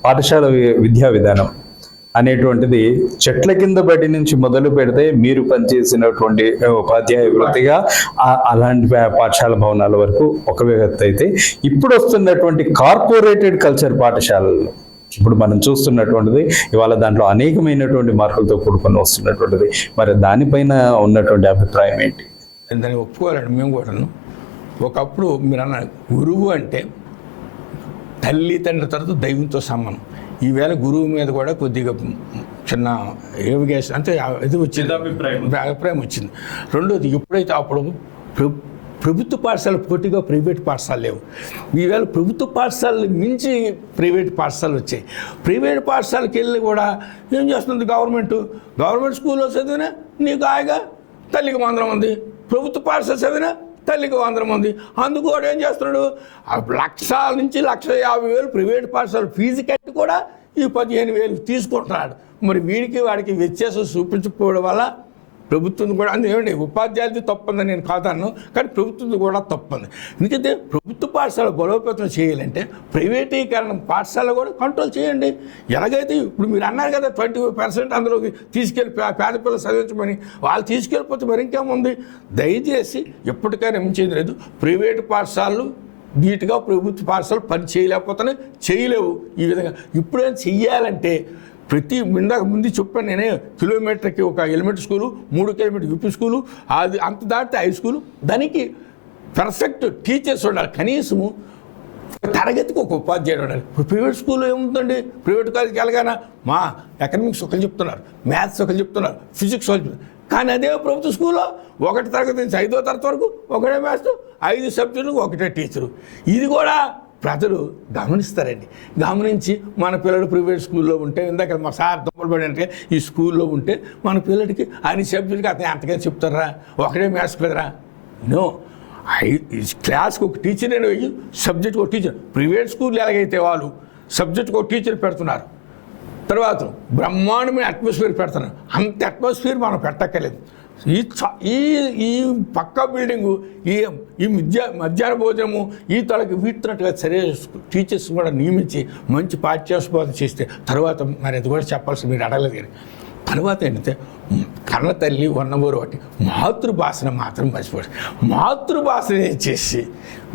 పాఠశాల విద్యా విధానం అనేటువంటిది చెట్ల కింద బడి నుంచి మొదలు పెడితే మీరు పనిచేసినటువంటి ఉపాధ్యాయ వృత్తిగా అలాంటి పాఠశాల భవనాల వరకు ఒక వ్యక్తి అయితే, ఇప్పుడు వస్తున్నటువంటి కార్పొరేటెడ్ కల్చర్ పాఠశాలల్లో ఇప్పుడు మనం చూస్తున్నటువంటిది ఇవాళ దాంట్లో అనేకమైనటువంటి మార్కులతో కూడుకొని వస్తున్నటువంటిది. మరి దానిపైన ఉన్నటువంటి అభిప్రాయం ఏంటి? దాన్ని ఒప్పుకోవాలండి మేము కూడాను. ఒకప్పుడు మీరు అన్న గురువు అంటే తల్లి తండ్రి తర్వాత దైవంతో సమానం. ఈవేళ గురువు మీద కూడా కొద్దిగా చిన్న ఏవిగేషన్ అంటే ఇది వచ్చింది, అభిప్రాయం వచ్చింది. రెండోది, ఎప్పుడైతే అప్పుడు ప్రభుత్వ పాఠశాలలు పోటీగా ప్రైవేట్ పాఠశాలలు లేవు. ఈవేళ ప్రభుత్వ పాఠశాలలు మించి ప్రైవేట్ పాఠశాలలు వచ్చాయి. ప్రైవేట్ పాఠశాలకి వెళ్ళి కూడా ఏం చేస్తుంది గవర్నమెంట్ స్కూల్లో చదివినా నీకు హాయిగా తల్లికి 100 మంది, ప్రభుత్వ పాఠశాల చదివినా తల్లికి 100 మంది. అందుకు కూడా ఏం చేస్తున్నాడు, 1,00,000 నుంచి 1,50,000 ప్రైవేట్ పాఠశాల ఫీజు కట్టి కూడా ఈ 15,000 తీసుకుంటున్నాడు. మరి వీడికి వాడికి వ్యత్యాసం చూపించకపోవడం వల్ల ప్రభుత్వం కూడా ఏమండి ఉపాధ్యాయులది తప్పుందని నేను కాదన్నాను, కానీ ప్రభుత్వం కూడా తప్పుంది. ఎందుకంటే ప్రభుత్వ పాఠశాల బలోపేతం చేయాలంటే ప్రైవేటీకరణ పాఠశాల కూడా కంట్రోల్ చేయండి. ఎలాగైతే ఇప్పుడు మీరు అన్నారు కదా 20% అందులోకి తీసుకెళ్ళి పేద పిల్లలు చదివించమని, వాళ్ళు తీసుకెళ్ళిపోతే మరి ఇంకేముంది. దయచేసి ఎప్పటికైనా మించేది లేదు. ప్రైవేటు పాఠశాలలు నీట్గా ప్రభుత్వ పాఠశాలలు పని చేయలేకపోతేనే చేయలేవు. ఈ విధంగా ఇప్పుడేం చెయ్యాలంటే ప్రతి ఇందాక ముందు చెప్పాను నేనే, కిలోమీటర్కి ఒక elementary school, 3 kilometre UP school, అది అంత దాటితే హై స్కూలు. దానికి పర్ఫెక్ట్ టీచర్స్ ఉండాలి. కనీసము తరగతికి ఒక ఉపాధ్యాయుడు ఉండాలి. ప్రైవేట్ స్కూల్లో ఏముందండి, ప్రైవేట్ కాలేజీకి వెళ్ళగానే మా ఎకనామిక్స్ ఒకరు చెప్తున్నారు, మ్యాథ్స్ ఒకరు చెప్తున్నారు, ఫిజిక్స్ ఒకరు చెప్తున్నారు. కానీ అదే ప్రభుత్వ స్కూల్లో 1వ తరగతి నుంచి 5వ తరగతి వరకు ఒకటే మ్యాథ్స్, 5 సబ్జెక్టులకు ఒకటే టీచరు. ఇది కూడా ప్రజలు గమనిస్తారండి. గమనించి మన పిల్లలు ప్రైవేట్ స్కూల్లో ఉంటే, ఇందాక మా సార్ దొంగలబడి అంటే ఈ స్కూల్లో ఉంటే మన పిల్లడికి అన్ని సబ్జెక్టులకి అతను ఎంతకైనా చెప్తారా, ఒకటే మ్యాథ్స్ కదరా. నో, క్లాస్కి ఒక టీచర్ నేను వెయ్యి, సబ్జెక్ట్కి ఒక టీచర్. ప్రైవేట్ స్కూల్ ఎలాగైతే వాళ్ళు సబ్జెక్ట్కి ఒక టీచర్ పెడుతున్నారు, తర్వాత బ్రహ్మాండమైన అట్మాస్ఫియర్ పెడతాను. అంత అట్మాస్ఫియర్ మనం పెట్టక్కర్లేదు. ఈ ఈ పక్క బిల్డింగు ఈ మధ్యాహ్న భోజనము ఈ తలకి వీటినట్టుగా సరే టీచర్స్ కూడా నియమించి మంచి పాఠ్యాంశబోధన చేస్తే తర్వాత మరి అది కూడా చెప్పాల్సి మీరు అడగలేదు. కానీ తర్వాత ఏంటంటే కన్న తల్లి వన్నమూరు ఒకటి మాతృభాషను మాత్రం మర్చిపోయాడు. మాతృభాష చేసి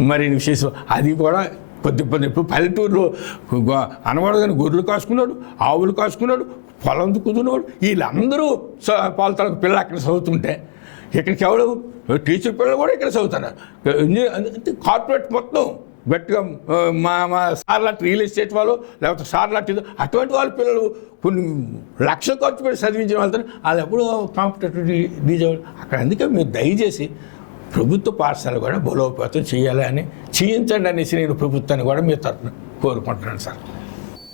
మరి విశేషం అది కూడా కొద్ది ఇప్పుడు పల్లెటూరులో అనబడదని గొర్రెలు కాసుకున్నాడు, ఆవులు కాసుకున్నాడు, పొలం కుదున్నాడు. వీళ్ళందరూ పాలతలకు పిల్లలు అక్కడ చదువుతుంటే ఇక్కడికి ఎవరు టీచర్ పిల్లలు కూడా ఇక్కడ చదువుతున్నారు. కార్పొరేట్ మొత్తం గట్టిగా మా సార్ లాంటి రియల్ ఎస్టేట్ వాళ్ళు లేకపోతే సార్ లాంటి అటువంటి వాళ్ళ పిల్లలు కొన్ని లక్షలు ఖర్చు పెట్టి చదివించిన వాళ్ళతో వాళ్ళు ఎప్పుడు కాంపిటేటివ్ డీజేవాళ్ళు అక్కడ. అందుకే మీరు దయచేసి ప్రభుత్వ పాఠశాల కూడా బలోపేతం చేయాలి అని చేయించండి అనేసి నేను ప్రభుత్వాన్ని కూడా మీ తరఫున కోరుకుంటున్నాను సార్.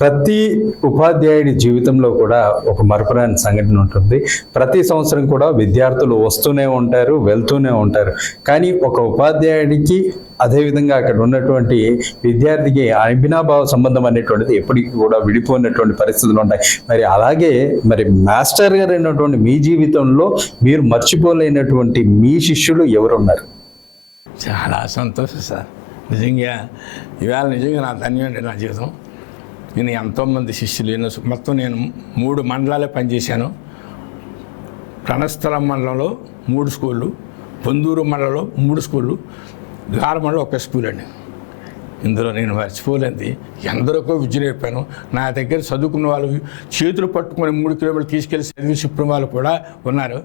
ప్రతి ఉపాధ్యాయుడి జీవితంలో కూడా ఒక మరపురాని సంఘటన ఉంటుంది. ప్రతి సంవత్సరం కూడా విద్యార్థులు వస్తూనే ఉంటారు, వెళ్తూనే ఉంటారు. కానీ ఒక ఉపాధ్యాయుడికి అదేవిధంగా అక్కడ ఉన్నటువంటి విద్యార్థికి అభినాభావ సంబంధం అనేటువంటిది ఎప్పటికీ కూడా విడిపోయినటువంటి పరిస్థితులు ఉంటాయి. మరి అలాగే మరి మాస్టర్ గారు అయినటువంటి మీ జీవితంలో మీరు మర్చిపోలేనటువంటి మీ శిష్యులు ఎవరున్నారు? చాలా సంతోషం సార్. నిజంగా ఇవాళ నిజంగా నా ధన్యం అండి నా జీవితం. నేను ఎంతోమంది శిష్యులు మొత్తం నేను 3 మండలాలే పనిచేశాను. రణస్థలం మండలంలో 3 స్కూళ్ళు, పొందూరు మండలంలో 3 స్కూళ్ళు, గారమండలో 1 స్కూల్ అండి. ఇందులో నేను మర్చిపోలేంది ఎందరికో విద్య నేర్పాను. నా దగ్గర చదువుకున్న వాళ్ళు చేతులు పట్టుకొని 3 కిలోమీటర్లు తీసుకెళ్ళి చదివి చెప్పిన వాళ్ళు కూడా ఉన్నారు.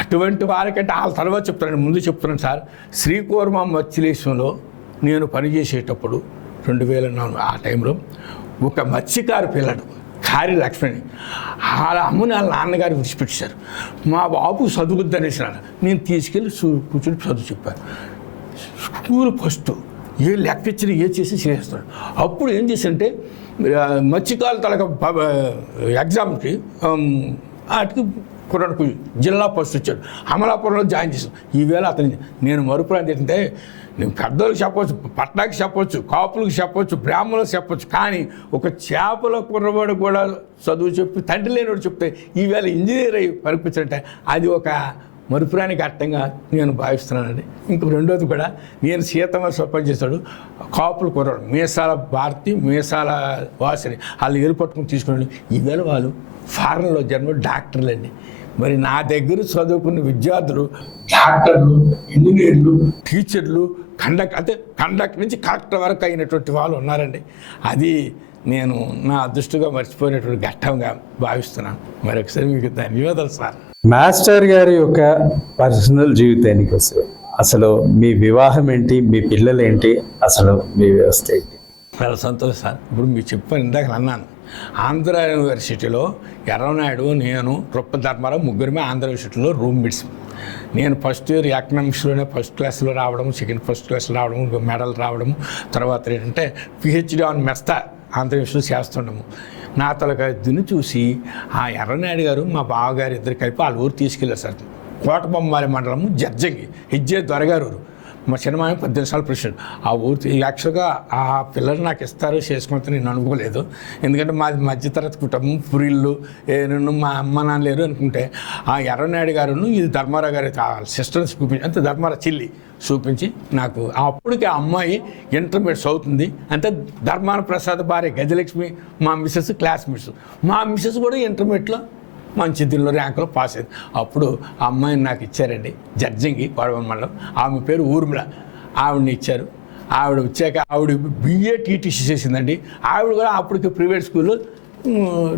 అటువంటి వారికంటే వాళ్ళ తర్వాత చెప్తానండి, ముందు చెప్తున్నాను సార్. శ్రీకూర్మ మత్స్యలేశంలో నేను పనిచేసేటప్పుడు 2004 ఆ టైంలో ఒక మత్స్యకారు పిల్లడు కారి లక్ష్మణి వాళ్ళ అమ్మని వాళ్ళ నాన్నగారు విడిచిపెట్టారు. మా బాబు చదువుద్దానేసినాడు. నేను తీసుకెళ్ళి కూర్చొని చదువు చెప్పాను. స్కూల్ ఫస్ట్ ఏ లెక్క ఇచ్చిన ఏ చేసి చేస్తాడు. అప్పుడు ఏం చేశానంటే మత్స్యకారుల తలక ఎగ్జామ్కి వాటికి కుర్రాడికి జిల్లా ఫస్ట్ వచ్చాడు. అమలాపురంలో జాయిన్ చేశాను. ఈవేళ అతని నేను మరుపురాని ఏంటంటే నేను పెద్దోళ్ళకి చెప్పవచ్చు, పట్నాకి చెప్పవచ్చు, కాపులకు చెప్పవచ్చు, బ్రాహ్మణులకు చెప్పవచ్చు. కానీ ఒక చేపల కుర్రవాడు కూడా చదువు చెప్పి తండ్రి లేనివాడు చెప్తే ఈవేళ ఇంజనీర్ అయ్యి పనిపించాలంటే అది ఒక మరుపురానికి అర్థంగా నేను భావిస్తున్నానండి. ఇంక రెండోది కూడా నేను సీతమ్మ సర్పంచ్ చేస్తాడు. కాపులు కుర్రాడు మీసాల భారతి, మీసాల వాసిని వాళ్ళు ఏరు పట్టుకుని తీసుకున్నాడు. ఈవేళ వాళ్ళు ఫారెన్లో జన్మ డాక్టర్లు అండి. మరి నా దగ్గర చదువుకున్న విద్యార్థులు డాక్టర్లు, ఇంజనీర్లు, టీచర్లు, కండక్టర్ నుంచి కలెక్టర్ వరకు అయినటువంటి వాళ్ళు ఉన్నారండి. అది నేను నా అదృష్టంగా మర్చిపోయినటువంటి ఘట్టంగా భావిస్తున్నాను. మరొకసారి మీకు ధన్యవాదాలు సార్. మాస్టర్ గారి యొక్క పర్సనల్ జీవితానికి వస్తే అసలు మీ వివాహం ఏంటి, మీ పిల్లలు ఏంటి, అసలు మీ వ్యవస్థ ఏంటి? చాలా సంతోషం సార్. ఇప్పుడు మీరు చెప్పాను, ఇందాక అన్నాను, ఆంధ్ర యూనివర్సిటీలో ఎర్రనాయుడు, నేను, రొప్ప ధర్మారావు ముగ్గురమే ఆంధ్ర యూనివర్సిటీలో రూమ్మేట్స్. నేను ఫస్ట్ ఇయర్ ఎకనామిక్స్లోనే ఫస్ట్ క్లాస్లో రావడం, సెకండ్ ఫస్ట్ క్లాస్లో రావడం, మెడల్ రావడం, తర్వాత ఏంటంటే పిహెచ్డి ఆన్ మెస్తా ఆంధ్ర యూనివర్సిటీలో చేస్తుండము. నా తలకాయని చూసి ఆ ఎర్రనాయుడు గారు మా బావగారు ఇద్దరు కలిపి వాళ్ళ ఊరు తీసుకెళ్ళారు సార్. కోటబొమ్మాలి మండలము జడ్జంగి హెజ్జే దొరగారు ఊరు. మా చిన్నమాయ 18 సార్లు ప్రెసిడెంట్. ఆ ఊరు యాక్చువల్గా ఆ పిల్లలు నాకు ఇస్తారు చేసుకుంటే నేను అనుకోలేదు. ఎందుకంటే మాది మధ్యతరగతి కుటుంబం, పురిళ్ళు, నేను మా అమ్మ నాన్న లేరు అనుకుంటే ఆ ఎర్రనాయుడు గారును ఇది ధర్మారావు గారు సిస్టర్స్ చూపించి అంతే ధర్మారావు చిల్లి చూపించి నాకు అప్పటికి ఆ అమ్మాయి ఇంటర్మీడియట్ చదువుతుంది. అంటే ధర్మాన ప్రసాద్ భార్య గజలక్ష్మి మా మిస్సెస్ క్లాస్మేట్స్. మా మిస్సెస్ కూడా ఇంటర్మీడియట్లో మంచి దీనిలో ర్యాంకులో పాస్ అయింది. అప్పుడు ఆ అమ్మాయిని నాకు ఇచ్చారండి జడ్జింగ్కి కోడబొమ్మలో. ఆమె పేరు ఊర్మిళ. ఆవిడని ఇచ్చారు. ఆవిడ వచ్చాక ఆవిడ బిఏ టీటీసీ చేసిందండి. ఆవిడ కూడా అప్పటికి ప్రైవేట్ స్కూల్లో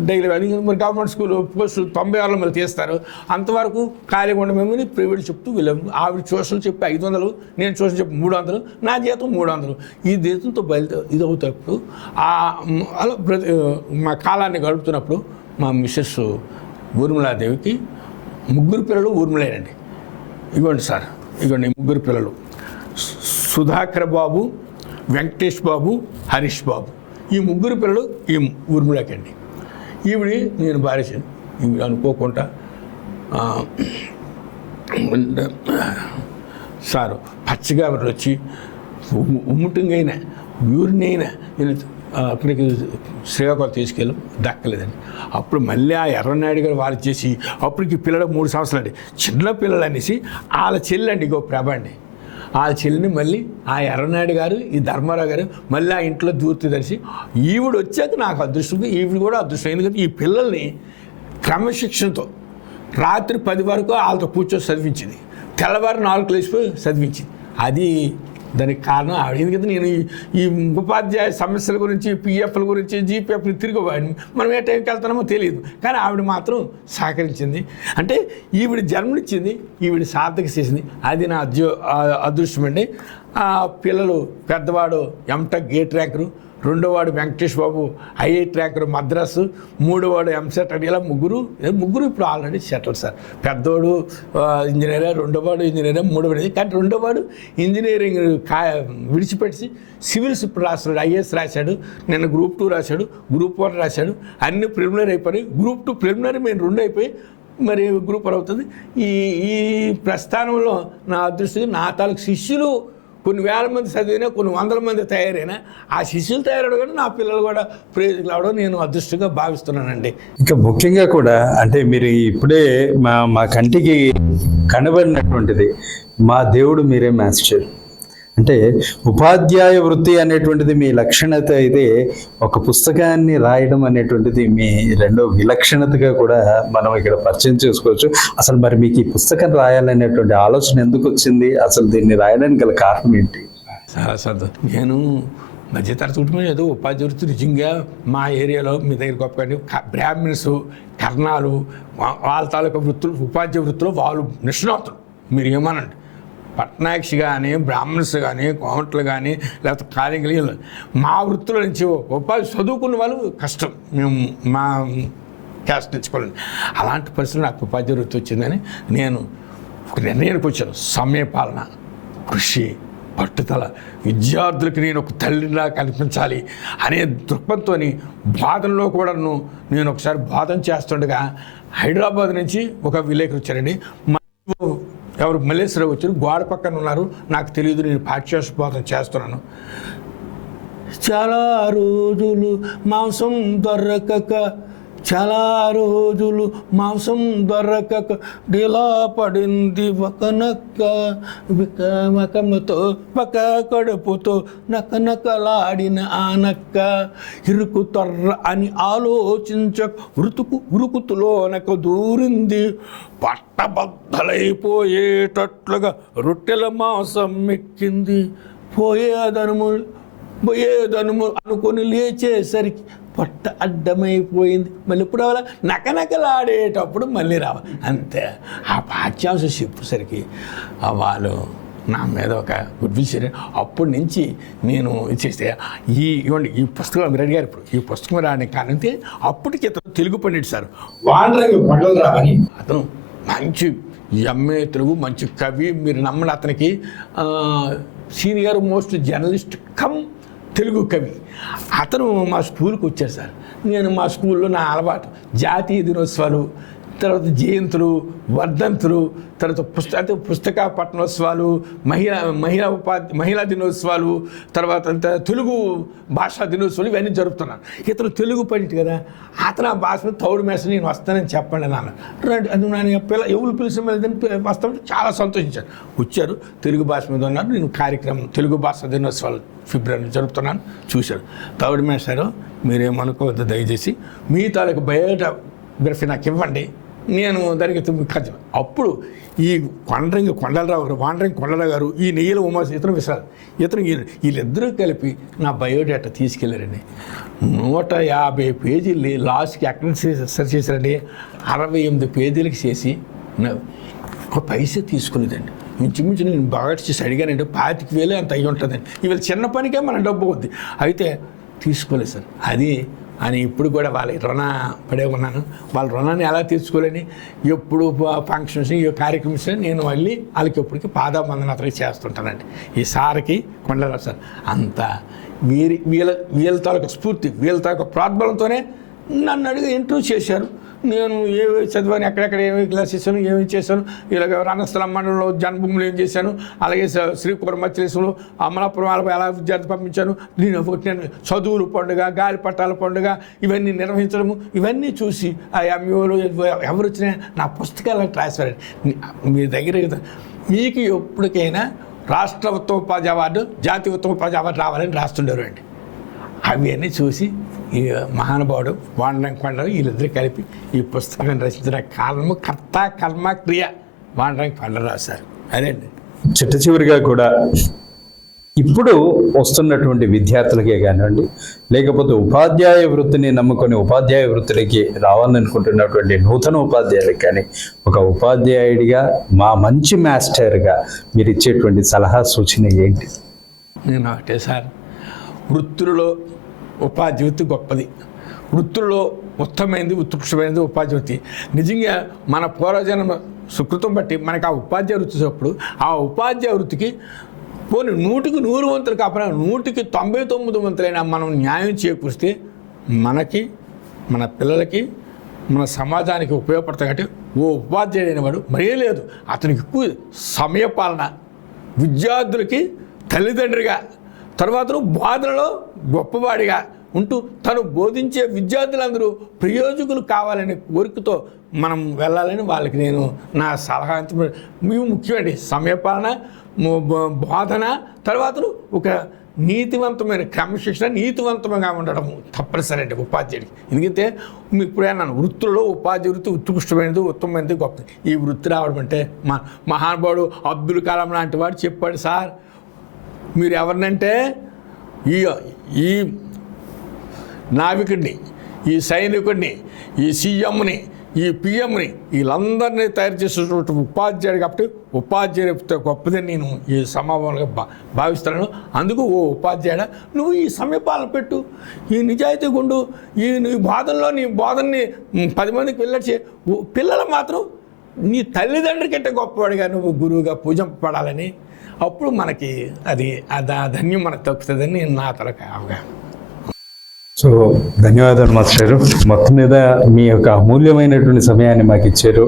డైలీ మరి గవర్నమెంట్ స్కూల్ పోస్టులు 96లో మళ్ళీ తీస్తారు. అంతవరకు ఖాళీగా ఉండమేమని ప్రైవేట్ చెప్తూ వెళ్ళాము. ఆవిడ సోషల్ చెప్పి 500, నేను సోషల్ చెప్పి 300, నా జీతం 300. ఈ జీతంతో ఇది అవుతాప్పుడు అలా మా కాలాన్ని గడుపుతున్నప్పుడు మా మిస్సెస్ ఊర్మిళాదేవికి 3 పిల్లలు ఊర్మిళేనండి. ఇగోండి సార్, ఇగోండి 3 పిల్లలు సుధాకర్ బాబు, వెంకటేష్ బాబు, హరీష్ బాబు. ఈ 3 పిల్లలు ఈ ఊర్మిళకండి. ఈవిడి నేను భార్య. ఈవిడ అనుకోకుండా సారు పచ్చగా వచ్చి ఉమ్ముటంగా అయినా ఊరినైనా అక్కడికి శ్రీకాకుళం తీసుకెళ్ళి దక్కలేదండి. అప్పుడు మళ్ళీ ఆ ఎర్రనాయుడు గారు వాళ్ళు చేసి అప్పటికి పిల్లలు 3 సంవత్సరాలు అండి, చిన్న పిల్లలు అనేసి వాళ్ళ చెల్లండి ఇంకో ప్రభ అండి, వాళ్ళ చెల్లిని మళ్ళీ ఆ ఎర్రనాయుడు గారు ఈ ధర్మారావు గారు మళ్ళీ ఆ ఇంట్లో దూర్తి తెలిసి ఈవిడ వచ్చాక నాకు అదృష్టం, ఈవిడ కూడా అదృష్టం. ఎందుకంటే ఈ పిల్లల్ని క్రమశిక్షణతో రాత్రి 10 వరకు వాళ్ళతో కూర్చొని చదివించింది, తెల్లవారు 4 లేచిపోయి చదివించింది. అది దానికి కారణం ఆవిడ. ఎందుకంటే నేను ఈ ఉపాధ్యాయ సమస్యల గురించి, పిఎఫ్ల గురించి, జీపీఎఫ్లు తిరిగిపోయాను, మనం ఏ టైంకి వెళ్తున్నామో తెలియదు, కానీ ఆవిడ మాత్రం సహకరించింది. అంటే ఈవిడ జన్మనిచ్చింది, ఈవిడ సార్థక చేసింది, అది నా అదృష్టం అండి. ఆ పిల్లలు పెద్దవాడు ఎంటెక్ గేట్ ర్యాంకరు, రెండోవాడు వెంకటేష్ బాబు ఐఐటి ర్యాంకర్ మద్రాసు, మూడోవాడు ఎంసెట్ అని, ఇలా ముగ్గురు ఇప్పుడు ఆల్రెడీ సెటిల్ సార్. పెద్దవాడు ఇంజనీరే, రెండోవాడు ఇంజనీరే, మూడోవాడు. కానీ రెండోవాడు ఇంజనీరింగ్ విడిచిపెట్టి సివిల్స్ ఇప్పుడు రాస్తున్నాడు, ఐఏఎస్ రాశాడు, నిన్న గ్రూప్ 2 రాశాడు, గ్రూప్ 1 రాశాడు, అన్ని ప్రిలిమినరీ అయిపోయి, గ్రూప్ 2 ప్రిలిమినరీ మేము 2 అయిపోయి మరి గ్రూప్ 1 అవుతుంది. ఈ ప్రస్థానంలో నా అదృష్టం, నా తాలూకు శిష్యులు కొన్ని వేల మంది చదివినా, కొన్ని వందల మంది తయారైనా, ఆ శిష్యులు తయారవడం నా పిల్లలు కూడా ప్రయోజకులు అవడం నేను అదృష్టంగా భావిస్తున్నానండి. ఇంకా ముఖ్యంగా కూడా అంటే మీరు ఇప్పుడే మా కంటికి కనబడినటువంటిది, మా దేవుడు మీరే మాస్టర్. అంటే ఉపాధ్యాయ వృత్తి అనేటువంటిది మీ లక్షణత అయితే, ఒక పుస్తకాన్ని రాయడం అనేటువంటిది మీ రెండో విలక్షణతగా కూడా మనం ఇక్కడ పరిచయం చేసుకోవచ్చు. అసలు మరి మీకు ఈ పుస్తకం రాయాలనేటువంటి ఆలోచన ఎందుకు వచ్చింది? అసలు దీన్ని రాయడానికి గల కారణం ఏంటి? చాలా సంతోషం. నేను మధ్యతరగతి కుటుంబం, ఏదో ఉపాధ్యాయ వృత్తి నిజంగా మా ఏరియాలో మీ దగ్గర గొప్ప బ్రాహ్మిన్స్, కర్ణాలు, వాళ్ళ తాలూకా వృత్తులు, ఉపాధ్యాయ వృత్తిలో వాళ్ళు నిష్ణాతులు. మీరు ఏమనండి, పట్నాయక్స్ కానీ, బ్రాహ్మణ్స్ కానీ, కోమట్లు కానీ, లేకపోతే కాలింగలు, మా వృత్తుల నుంచి ఉపాధి చదువుకున్న వాళ్ళు కష్టం, మేము మా క్యాస్ట్ తెచ్చుకోవాలండి. అలాంటి పరిస్థితులు నాకు ఉపాధ్యాయ వృత్తి వచ్చిందని నేను ఒక నిర్ణయానికి వచ్చాను. సమయపాలన, కృషి, పట్టుదల, విద్యార్థులకి నేను ఒక తల్లిలా కనిపించాలి అనే దృక్పథంతో బాధనలో కూడా నేను ఒకసారి బాధన చేస్తుండగా హైదరాబాద్ నుంచి ఒక విలేకరు వచ్చారండి. ఎవరు మల్లేశ్వరరావు వచ్చారు, గోడ పక్కన ఉన్నారు, నాకు తెలియదు, నేను పాఠ్యాంశోపాతం చేస్తున్నాను. చాలా రోజులు మాంసం దొరకక, చాలా రోజులు మాంసం దొరకక, డిలా పడింది ఒక నక్క, మకమతో పక్క కడుపుతో నకనకలాడిన ఆ నక్క, ఇరుకు తర్ర అని ఆలోచించక ఉరుకుతులోనకు దూరింది, పట్టబద్దలైపోయేటట్లుగా రొట్టెల మాంసం ఎక్కింది. పోయేదనుము అనుకొని లేచేసరికి పొట్ట అడ్డమైపోయింది. మళ్ళీ ఎప్పుడు రావాలా? నకనకలాడేటప్పుడు మళ్ళీ రావాలి, అంతే. ఆ పాఠ్యాంశం చెప్పేసరికి వాళ్ళు నా మీద ఒక గుడ్ విషయం. అప్పటి నుంచి నేను ఇచ్చేస్తే ఈ పుస్తకం రెడీ గారు, ఇప్పుడు ఈ పుస్తకం రాని కానంతే అప్పటికి ఇతను తెలుగు పండిట్ సార్ అతను మంచి ఎంఏ తెలుగు, మంచి కవి. మీరు నమ్మని, అతనికి senior most journalist come Telugu కవి. అతను మా స్కూల్కి వచ్చారు సార్. నేను మా స్కూల్లో నా అలవాటు జాతీయ దినోత్సవాలు, తర్వాత జయంతులు, వర్ధంతులు, తర్వాత పుస్తక పట్టణోత్సవాలు, మహిళా దినోత్సవాలు, తర్వాత తెలుగు భాషా దినోత్సవాలు, ఇవన్నీ జరుపుతున్నాను. ఇతను తెలుగు పండిట్ కదా, అతను ఆ భాషలో తౌడు మేస నేను వస్తానని చెప్పండి నాన్న, రండి. అది నేను ఎవరు పిలిచిన వస్తామంటే చాలా సంతోషించాను. వచ్చారు, తెలుగు భాష మీద ఉన్నారు. నేను కార్యక్రమం తెలుగు భాషా దినోత్సవాలు ఫిబ్రవరి జరుపుతున్నాను. చూశారు, తౌడు మేసారు, మీరేమనుకోవద్దు దయచేసి, మీ తాలూకు బయోగ్రఫీ నాకు ఇవ్వండి, నేను దానికి ఖర్చు. అప్పుడు ఈ వాండ్రింగ్ కొండలరావు గారు, ఈ నెయ్యిల ఉమా, ఇతను విశాల్, వీళ్ళిద్దరూ కలిపి నా బయోడేటా తీసుకెళ్ళారండి. 150 పేజీలు లాస్ట్కి ఎక్కడ సెర్చ్ చేశారండి, 68 పేజీలకి చేసి ఒక పైసా తీసుకునేదండి. ఇంచుమించు నేను బాగా చేసి అడిగానండి, 25,000 అంత అయ్యి ఉంటుందండి. ఇవాళ చిన్న పనికే మన డబ్బు అవుద్ది, అయితే తీసుకోలేదు సార్. అది అని ఇప్పుడు కూడా వాళ్ళ రుణ పడే ఉన్నాను. వాళ్ళ రుణాన్ని ఎలా తీర్చుకోలేని, ఎప్పుడు ఫంక్షన్స్, ఈ కార్యక్రమం నేను వెళ్ళి వాళ్ళకి ఎప్పటికీ పాదాబంధన అతనికి చేస్తుంటానండి. ఈ సార్కి కొండరావు సార్ అంతా వీళ్ళ తాలూకు స్ఫూర్తి, వీళ్ళ తాలూకు ప్రార్థనతోనే నన్ను అడిగి ఇంటర్వ్యూ చేశారు. నేను ఏమి చదివాను, ఎక్కడెక్కడ ఏమి క్లాస్ చేశాను, ఏమి చేశాను, ఇలాగ రణస్థలం మండలంలో జన్మభూమిలో ఏం చేశాను, అలాగే శ్రీపురం మత్స్యలేశంలో అమలాపురం వాళ్ళపై ఎలా విద్యార్థి పంపించాను, నేను చదువులు పండుగ, గాలి పట్టాల పండుగ ఇవన్నీ నిర్వహించడము, ఇవన్నీ చూసి ఆ ఎంఈఓలు ఎవరు వచ్చినా నా పుస్తకాలను ట్రాన్స్ఫర్ మీ దగ్గర మీకు ఎప్పటికైనా రాష్ట్ర ఉత్తమ ఉపాధ్యాయ అవార్డు, జాతీయ ఉత్తమ ఉపాధ్యాయ అవార్డు రావాలని రాస్తుండేవారు అండి. అవన్నీ చూసి ఈ మహానుభావుడు వాండ్రంగ పండరు వీళ్ళిద్దరు కలిపి ఈ పుస్తకం రచించిన కర్త కర్మ క్రియ వాండ్రంగ పండరు రాశారు. అదేండి. చిట్ట చివరిగా కూడా ఇప్పుడు వస్తున్నటువంటి విద్యార్థులకే కానివ్వండి, లేకపోతే ఉపాధ్యాయ వృత్తిని నమ్ముకొని ఉపాధ్యాయ వృత్తిలోకి రావాలనుకుంటున్నటువంటి నూతన ఉపాధ్యాయులకు కానీ ఒక ఉపాధ్యాయుడిగా మా మంచి మాస్టర్గా మీరు ఇచ్చేటువంటి సలహా సూచన ఏంటి? నేను ఒకటే సార్, వృత్తులలో ఉపాధ్యాయ వృత్తి గొప్పది, వృత్తుల్లో ఉత్తమమైనది ఉత్కృష్టమైనది ఉపాధ్యాయ వృత్తి. నిజంగా మన పూర్వజన్మ సుకృతం బట్టి మనకు ఆ ఉపాధ్యాయ వృత్తి వచ్చినప్పుడు ఆ ఉపాధ్యాయ వృత్తికి పోనీ 100కి 100 వంతులు కాకపోయినా 100కి 99 వంతులైనా మనం న్యాయం చేకూరిస్తే మనకి, మన పిల్లలకి, మన సమాజానికి ఉపయోగపడతాయి. కాబట్టి ఓ ఉపాధ్యాయుడు అయినవాడు మరీ లేదు, అతనికి ఎక్కువ సమయపాలన, విద్యార్థులకి తల్లిదండ్రిగా, తర్వాత బోధనలో గొప్పవాడిగా ఉంటూ తను బోధించే విద్యార్థులందరూ ప్రయోజకులు కావాలనే కోరికతో మనం వెళ్ళాలని వాళ్ళకి నేను నా సలహా మేము ముఖ్యమండి. సమయపాలన, బోధన, తర్వాత ఒక నీతివంతమైన క్రమశిక్షణ, నీతివంతంగా ఉండడం తప్పనిసరి అండి ఉపాధ్యాయుడికి. ఎందుకంటే ఇప్పుడే అన్నాను, వృత్తులలో ఉపాధ్యాయ వృత్తి ఉత్కృష్టమైనది, ఉత్తమమైనది, గొప్పది. ఈ వృత్తి రావడం అంటే మహానుభావుడు అబ్దుల్ కలాం లాంటి వాడు చెప్పాడు, సార్ మీరు ఎవరినంటే ఈ నావికుడిని, ఈ సైనికుడిని, ఈ సీఎంని, ఈ పిఎంని వీళ్ళందరినీ తయారు చేసేటువంటి ఉపాధ్యాయుడు. కాబట్టి ఉపాధ్యాయుడితో గొప్పదని నేను ఈ సమావేశంగా భావిస్తున్నాను. అందుకు ఓ ఉపాధ్యాయుడు నువ్వు ఈ సమయపాలన పెట్టు, ఈ నిజాయితీ గుండు, నీ బోధనని 10 మందికి వెళ్ళొచ్చే. పిల్లలు మాత్రం నీ తల్లిదండ్రుల కంటే గొప్పవాడిగా నువ్వు గురువుగా పూజింపబడాలని, అప్పుడు మనకి అది ధన్యం మనకు తప్పుతుందని నా తలకు అవగాహన. సో ధన్యవాదాలు మాస్టర్. మొత్తం మీద మీ యొక్క అమూల్యమైనటువంటి సమయాన్ని మాకు ఇచ్చారు.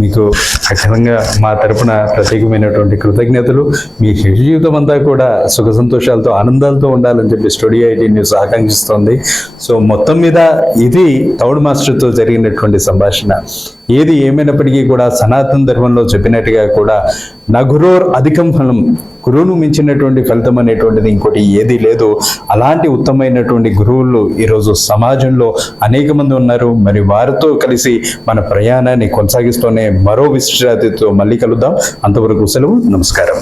మీకు ఖచ్చితంగా మా తరపున ప్రత్యేకమైనటువంటి కృతజ్ఞతలు. మీ శిశు జీవితం అంతా కూడా సుఖ సంతోషాలతో ఆనందాలతో ఉండాలని చెప్పి స్టూడియో 18 న్యూస్ ఆకాంక్షిస్తోంది. సో మొత్తం మీద ఇది తౌడు మాస్టర్తో జరిగినటువంటి సంభాషణ. ఏది ఏమైనప్పటికీ కూడా సనాతన ధర్మంలో చెప్పినట్టుగా కూడా నగురోర్ అధికం ఫలం, గురువును మించినటువంటి ఫలితం అనేటువంటిది ఇంకోటి ఏదీ లేదు. అలాంటి ఉత్తమమైనటువంటి గురువులు ఈరోజు సమాజంలో అనేక మంది ఉన్నారు. మరి వారితో కలిసి మన ప్రయాణాన్ని కొనసాగిస్తూనే మరో విశిష్ట అతిథితో మళ్ళీ కలుద్దాం. అంతవరకు సెలవు, నమస్కారం.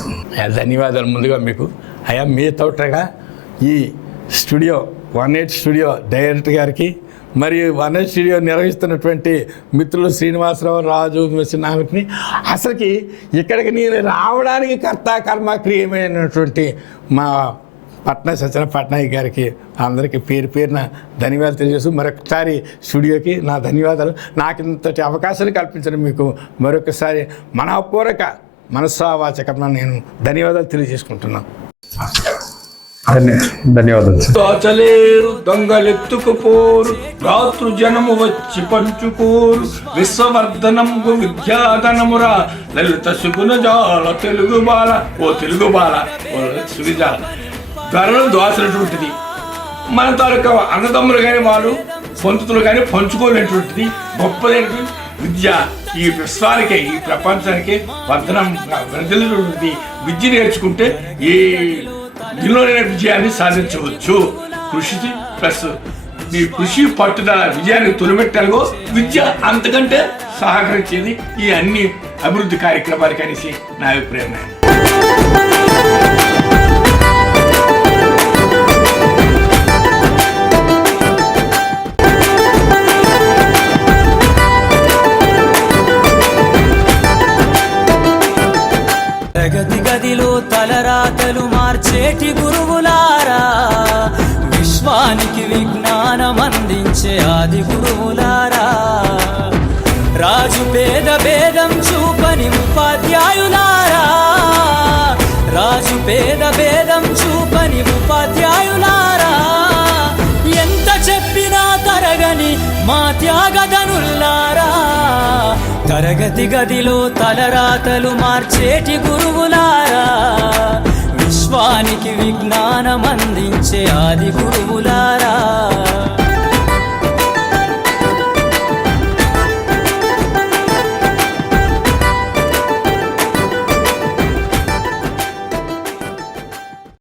ధన్యవాదాలు ముందుగా మీకు. అయ్యా మీ తోటగా ఈ స్టూడియో 18 స్టూడియో డైరెక్టర్ గారికి, మరియు 18 స్టూడియో నిర్వహిస్తున్నటువంటి మిత్రులు శ్రీనివాసరావు, రాజు, నామిని, అసలుకి ఇక్కడికి నేను రావడానికి కర్త కర్మ క్రియమైనటువంటి మా సత్యనారాయణ పట్నాయక్ గారికి అందరికీ పేరున ధన్యవాదాలు తెలియజేస్తూ మరొకసారి స్టూడియోకి నా ధన్యవాదాలు. నాకు ఇంతటి అవకాశాలు కల్పించిన మీకు మరొకసారి మనఃపూర్వక మనస్సావాచకరణ నేను ధన్యవాదాలు తెలియజేసుకుంటున్నాను. ధన్యవాదాలు. దోచలేరు దొంగలెత్తుకుపోరు, రాత్రు జనము వచ్చి పంచుకోరు, విశ్వవర్ధనము విద్యాధనమురా లలిత సుగుణ జాల తెలుగు బాల. ఓ తెలుగు బాల, ఓ సువిజాల ధరలు దోసినటువంటిది. మన తాలూకా అన్నదమ్ములు కానీ వాళ్ళు పొంతుతులు కానీ పంచుకోలేనటువంటిది గొప్పదైనటువంటి విద్య. ఈ విశ్వానికే, ఈ ప్రపంచానికే వర్ధనంగా వెదలినటువంటి విద్య నేర్చుకుంటే ఈ దీనిలోనే విజయాన్ని సాధించవచ్చు. కృషి ప్లస్ మీ కృషి పట్టుదల విజయాన్ని తొలిమెట్టాలో విద్య అంతకంటే సహకరించేది ఈ అన్ని అభివృద్ధి కార్యక్రమాలకి అనేసి నా అభిప్రాయం. ప్రగతి గదిలో తలరాతలు మార్చేటి గురువులారా, విశ్వానికి విజ్ఞానం అందించే ఆది గురువులారా, రాజు పేద భేదం చూపని ఉపాధ్యాయులారా, రాజు పేద భేదం చూపని ఉపాధ్యాయులారా, ఎంత చెప్పినా తరగని మా త్యాగధనుల్లారా. తరగతి గదిలో తలరాతలు మార్చేటి గురువులారా, విశ్వానికి విజ్ఞానం అందించే ఆది గురువులారా.